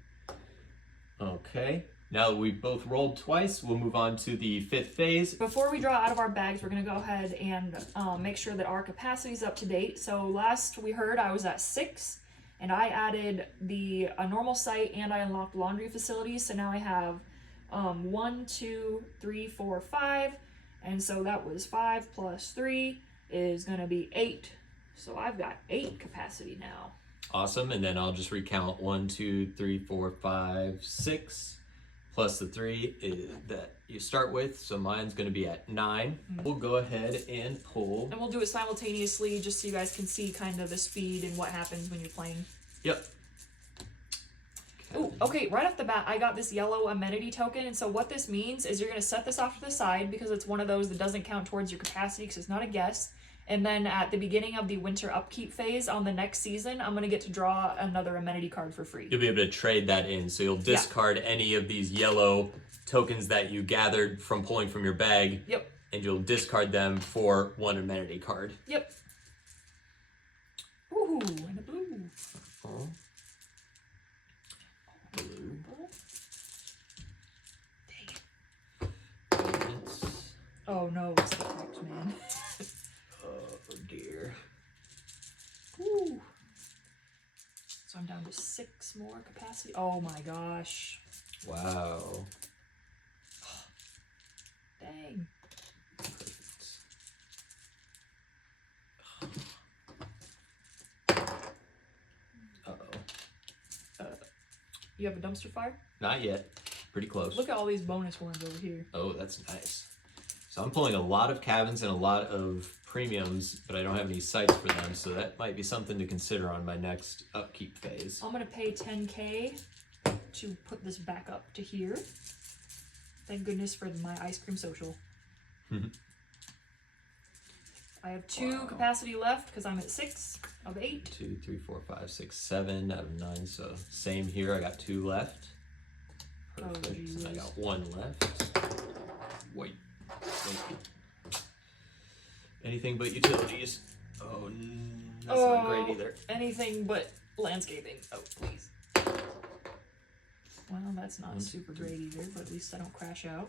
Okay. Now that we've both rolled twice, we'll move on to the 5th phase. Before we draw out of our bags, we're going to go ahead and make sure that our capacity is up to date. So last we heard, I was at 6. And I added a normal site and I unlocked laundry facilities. So now I have 1, 2, 3, 4, 5. And so that was 5 plus 3 is going to be 8. So I've got 8 capacity now. Awesome. And then I'll just recount 1, 2, 3, 4, 5, 6 plus the 3 that you start with. So mine's going to be at 9. We'll go ahead and pull. And we'll do it simultaneously just so you guys can see kind of the speed and what happens when you're playing. Yep. Oh, okay, right off the bat, I got this yellow amenity token, and so what this means is you're going to set this off to the side because it's one of those that doesn't count towards your capacity because it's not a guess. And then at the beginning of the winter upkeep phase on the next season, I'm going to get to draw another amenity card for free. You'll be able to trade that in, so you'll discard any of these yellow tokens that you gathered from pulling from your bag. Yep. And you'll discard them for 1 amenity card. Yep. Ooh, and a blue. Purple. Blue. Dang it. Oh no, it's the correct man. Oh dear. Ooh. So I'm down to 6 more capacity. Oh my gosh. Wow. Dang. You have a dumpster fire? Not yet. Pretty close. Look at all these bonus ones over here. Oh, that's nice. So I'm pulling a lot of cabins and a lot of premiums, but I don't have any sites for them, so that might be something to consider on my next upkeep phase. I'm gonna pay 10K to put this back up to here. Thank goodness for my ice cream social. I have 2 capacity left because I'm at 6 of 8. 2, 3, 4, 5, 6, 7 out of 9. So same here. I got 2 left. Perfect. And I got 1 left. Wait. Anything but utilities. Oh, that's not great either. Anything but landscaping. Oh, please. Well, that's not super great either, but at least I don't crash out.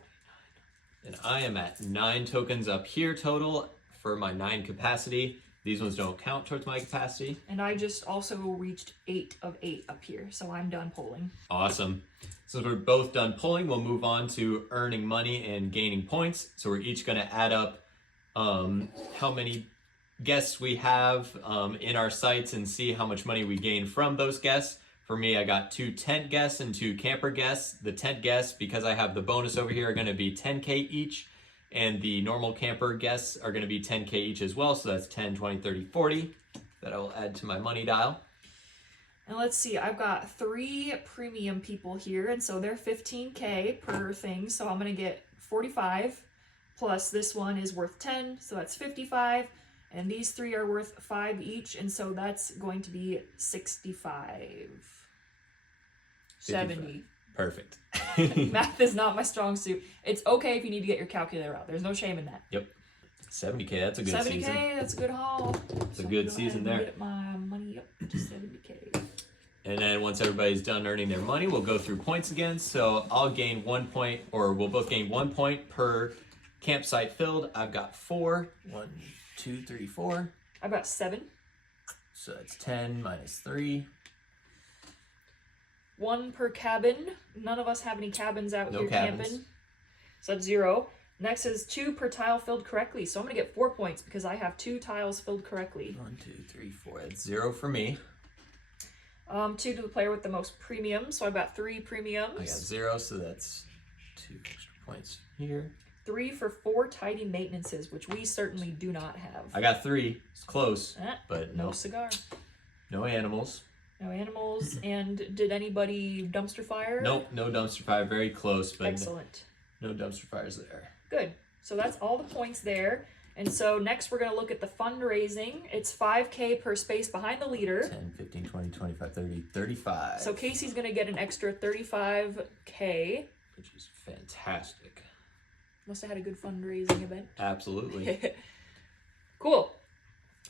And I am at 9 tokens up here total for my 9 capacity. These ones don't count towards my capacity. And I just also reached 8 of 8 up here, so I'm done polling. Awesome. So we're both done polling. We'll move on to earning money and gaining points. So we're each going to add up how many guests we have in our sites and see how much money we gain from those guests. For me, I got 2 tent guests and 2 camper guests. The tent guests, because I have the bonus over here, are going to be 10K each. And the normal camper guests are going to be 10K each as well. So that's 10, 20, 30, 40 that I will add to my money dial. And let's see, I've got 3 premium people here, and so they're 15K per thing. So I'm going to get 45, plus this one is worth 10, so that's 55. And these 3 are worth 5 each, and so that's going to be 65. 70. Perfect. Math is not my strong suit. It's okay if you need to get your calculator out. There's no shame in that. Yep. 70K, that's a good 70K, season. 70K, that's a good haul. It's a good season there. Get my money up to 70K. And then once everybody's done earning their money, we'll go through points again. So I'll gain 1 point, or we'll both gain 1 point per campsite filled. I've got 4. 1, 2, 3, 4. I've got 7. So it's 10 minus 3. 1 per cabin. None of us have any cabins out No here cabins. camping. So that's 0. Next is 2 per tile filled correctly. So I'm going to get 4 points because I have 2 tiles filled correctly. 1, 2, 3, 4. That's 0 for me. 2 to the player with the most premium. So I've got 3 premiums. I got 0, so that's 2 extra points here. 3 for 4 tidy maintenances, which we certainly do not have. I got 3. It's close, but no no. cigar. No animals. No animals. And did anybody dumpster fire? Nope, no dumpster fire. Very close, but Excellent. no dumpster fires there. Good. So that's all the points there. And so next we're going to look at the fundraising. It's 5K per space behind the leader. 10, 15, 20, 25, 30, 35. So Casey's going to get an extra 35K. Which is fantastic. Must have had a good fundraising event. Absolutely. Cool.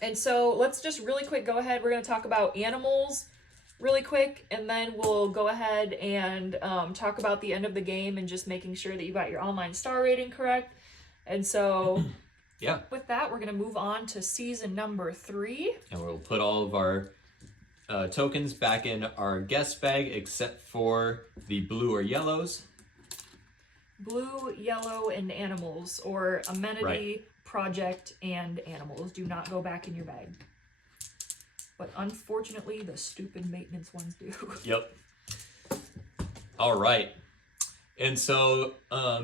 And so let's just really quick go ahead. We're going to talk about animals really quick, and then we'll go ahead and talk about the end of the game and just making sure that you got your online star rating correct. And so yeah. With that, we're going to move on to season number 3. And we'll put all of our tokens back in our guest bag except for the blue or yellows. Blue, yellow, and animals, or amenity, Right. project, and animals do not go back in your bag. But unfortunately, the stupid maintenance ones do. Yep. All right. And so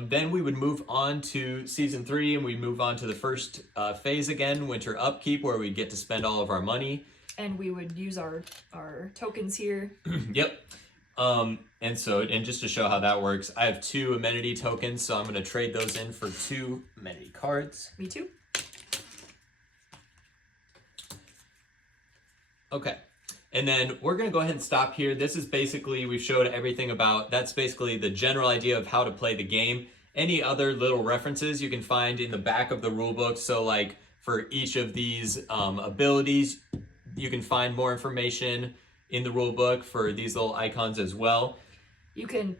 then we would move on to season 3, and we move on to the first phase again, winter upkeep, where we get to spend all of our money. And we would use our tokens here. Yep. And just to show how that works, I have 2 amenity tokens, so I'm going to trade those in for 2 amenity cards. Me too. Okay. And then we're going to go ahead and stop here. This is basically, we've showed everything about, that's basically the general idea of how to play the game. Any other little references you can find in the back of the rule book. So like for each of these abilities, you can find more information in the rule book for these little icons as well. You can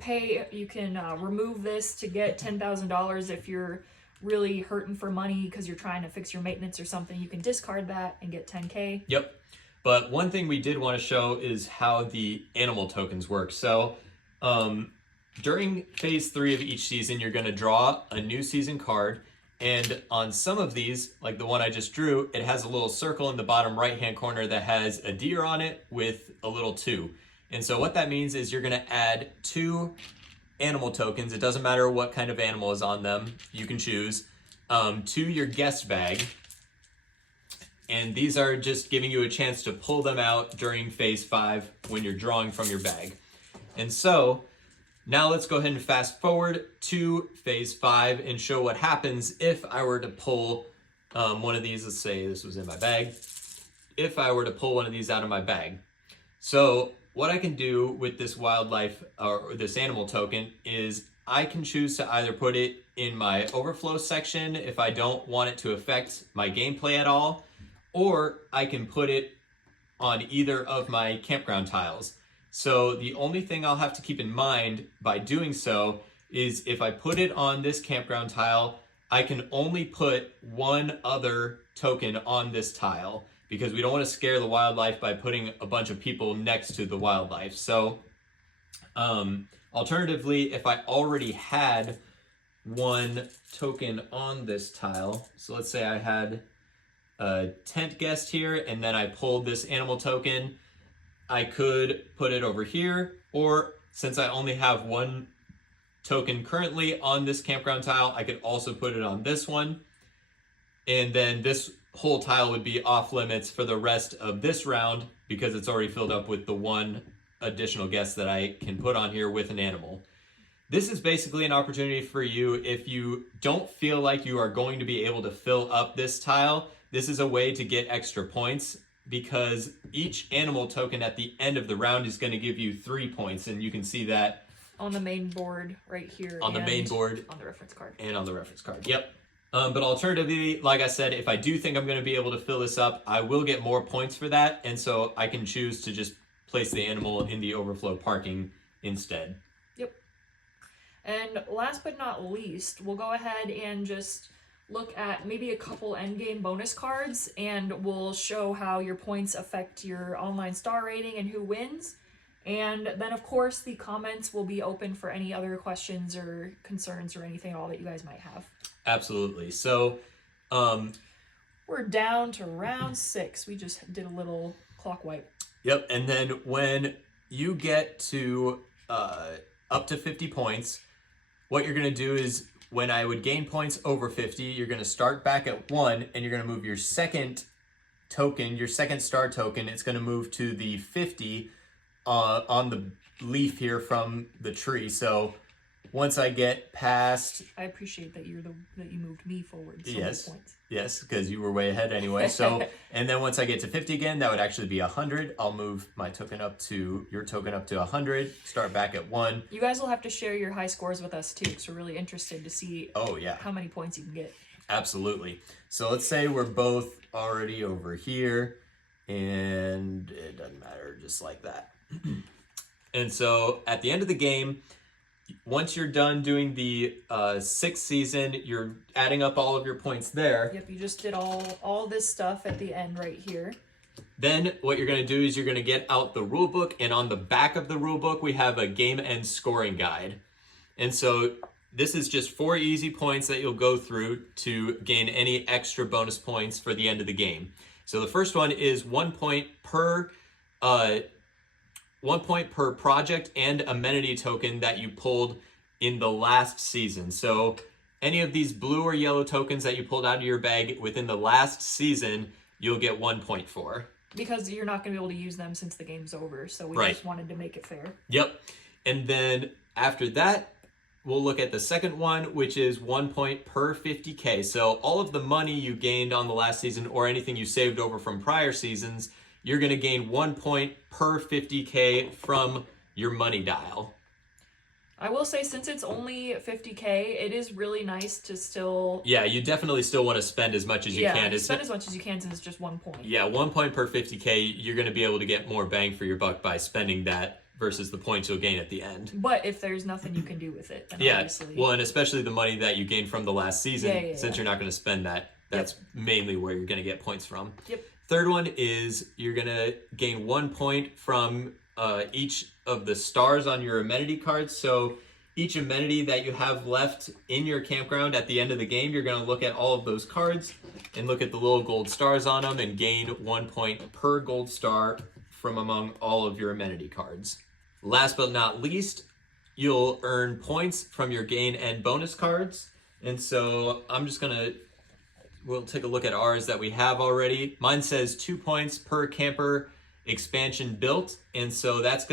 remove this to get $10,000 if you're really hurting for money because you're trying to fix your maintenance or something. You can discard that and get 10K. Yep. But one thing we did want to show is how the animal tokens work. So during phase 3 of each season, you're going to draw a new season card. And on some of these, like the one I just drew, it has a little circle in the bottom right-hand corner that has a deer on it with a little 2. And so what that means is you're going to add 2 animal tokens. It doesn't matter what kind of animal is on them. You can choose to your guest bag. And these are just giving you a chance to pull them out during phase 5 when you're drawing from your bag. And so now let's go ahead and fast forward to phase 5 and show what happens if I were to pull one of these, let's say this was in my bag, if I were to pull one of these out of my bag. So what I can do with this wildlife or this animal token is I can choose to either put it in my overflow section if I don't want it to affect my gameplay at all, or I can put it on either of my campground tiles. So the only thing I'll have to keep in mind by doing so is if I put it on this campground tile, I can only put one other token on this tile because we don't want to scare the wildlife by putting a bunch of people next to the wildlife. So alternatively, if I already had one token on this tile, so let's say I had a tent guest here and then I pulled this animal token, I could put it over here, or since I only have one token currently on this campground tile, I could also put it on this one, and then this whole tile would be off limits for the rest of this round because it's already filled up with the one additional guest that I can put on here with an animal. This is basically an opportunity for you if you don't feel like you are going to be able to fill up this tile. This is a way to get extra points because each animal token at the end of the round is going to give you 3 points, and you can see that on the main board right here. On the main board. On the reference card. And on the reference card, yep. But alternatively, like I said, if I do think I'm going to be able to fill this up, I will get more points for that, and so I can choose to just place the animal in the overflow parking instead. Yep. And last but not least, we'll go ahead and just look at maybe a couple endgame bonus cards, and we'll show how your points affect your online star rating and who wins. And then, of course, the comments will be open for any other questions or concerns or anything at all that you guys might have. Absolutely. So, we're down to round 6. We just did a little clock wipe. Yep. And then when you get to up to 50 points, what you're going to do is when I would gain points over 50, you're going to start back at 1 and you're going to move your second token, your second star token. It's going to move to the 50 on the leaf here from the tree. So once I get past, I appreciate that you moved me forward. So yes, points. Yes, because you were way ahead anyway. So and then once I get to 50 again, that would actually be 100. I'll move my token up to your token up to 100. Start back at 1. You guys will have to share your high scores with us too, because we're really interested to see. Oh yeah, how many points you can get. Absolutely. So let's say we're both already over here, and it doesn't matter, just like that. And so at the end of the game, once you're done doing the 6th season, you're adding up all of your points there. Yep, you just did all this stuff at the end right here. Then what you're going to do is you're going to get out the rule book, and on the back of the rule book we have a game end scoring guide. And so this is just 4 easy points that you'll go through to gain any extra bonus points for the end of the game. So the first one is 1 point per 1 point per project and amenity token that you pulled in the last season. So any of these blue or yellow tokens that you pulled out of your bag within the last season, you'll get 1 point for. Because you're not going to be able to use them since the game's over, so we just wanted to make it fair. Yep. And then after that, we'll look at the second one, which is 1 point per 50K. So all of the money you gained on the last season or anything you saved over from prior seasons, you're going to gain 1 point per 50K from your money dial. I will say, since it's only 50K, it is really nice to still... Yeah, you definitely still want to spend as much as you can. Spend as much as you can since it's just 1 point. Yeah, 1 point per 50K, you're going to be able to get more bang for your buck by spending that versus the points you'll gain at the end. But if there's nothing you can do with it, then obviously... Well, and especially the money that you gained from the last season, since you're not going to spend that, that's mainly where you're going to get points from. Yep. Third one is you're going to gain 1 point from each of the stars on your amenity cards. So each amenity that you have left in your campground at the end of the game, you're going to look at all of those cards and look at the little gold stars on them and gain 1 point per gold star from among all of your amenity cards. Last but not least, you'll earn points from your gain and bonus cards. And so I'm just going to... We'll take a look at ours that we have already. Mine says 2 points per camper expansion built. And so that's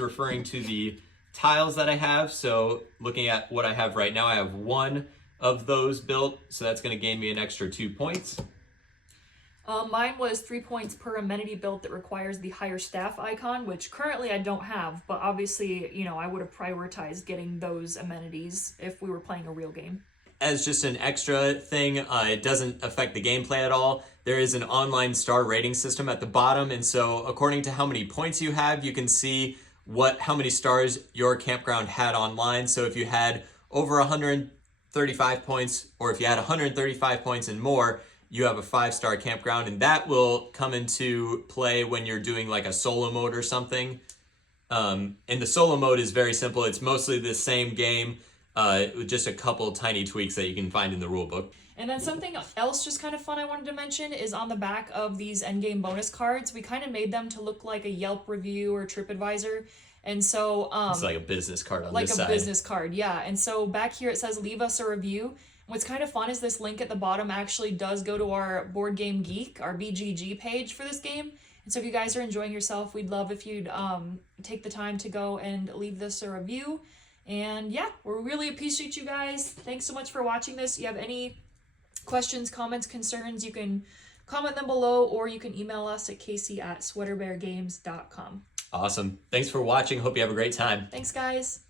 referring to the tiles that I have. So looking at what I have right now, I have 1 of those built, so that's going to gain me an extra 2 points. Mine was 3 points per amenity built that requires the higher staff icon, which currently I don't have, but obviously, you know, I would have prioritized getting those amenities if we were playing a real game. As just an extra thing, it doesn't affect the gameplay at all. There is an online star rating system at the bottom, and so according to how many points you have, you can see how many stars your campground had online. So if you had over 135 points, or if you had 135 points and more, you have a 5-star campground, and that will come into play when you're doing like a solo mode or something. And the solo mode is very simple. It's mostly the same game, with just a couple tiny tweaks that you can find in the rulebook. And then something else just kind of fun I wanted to mention is on the back of these endgame bonus cards, we kind of made them to look like a Yelp review or TripAdvisor. And so it's like a business card on like this a side. business card, yeah. And so back here it says leave us a review. What's kind of fun is this link at the bottom actually does go to our Board Game Geek, our BGG page for this game. And so if you guys are enjoying yourself, we'd love if you'd take the time to go and leave this a review. And yeah, we really appreciate you guys. Thanks so much for watching this. If you have any questions, comments, concerns, you can comment them below, or you can email us at casey@sweaterbeargames.com. Awesome. Thanks for watching. Hope you have a great time. Thanks, guys.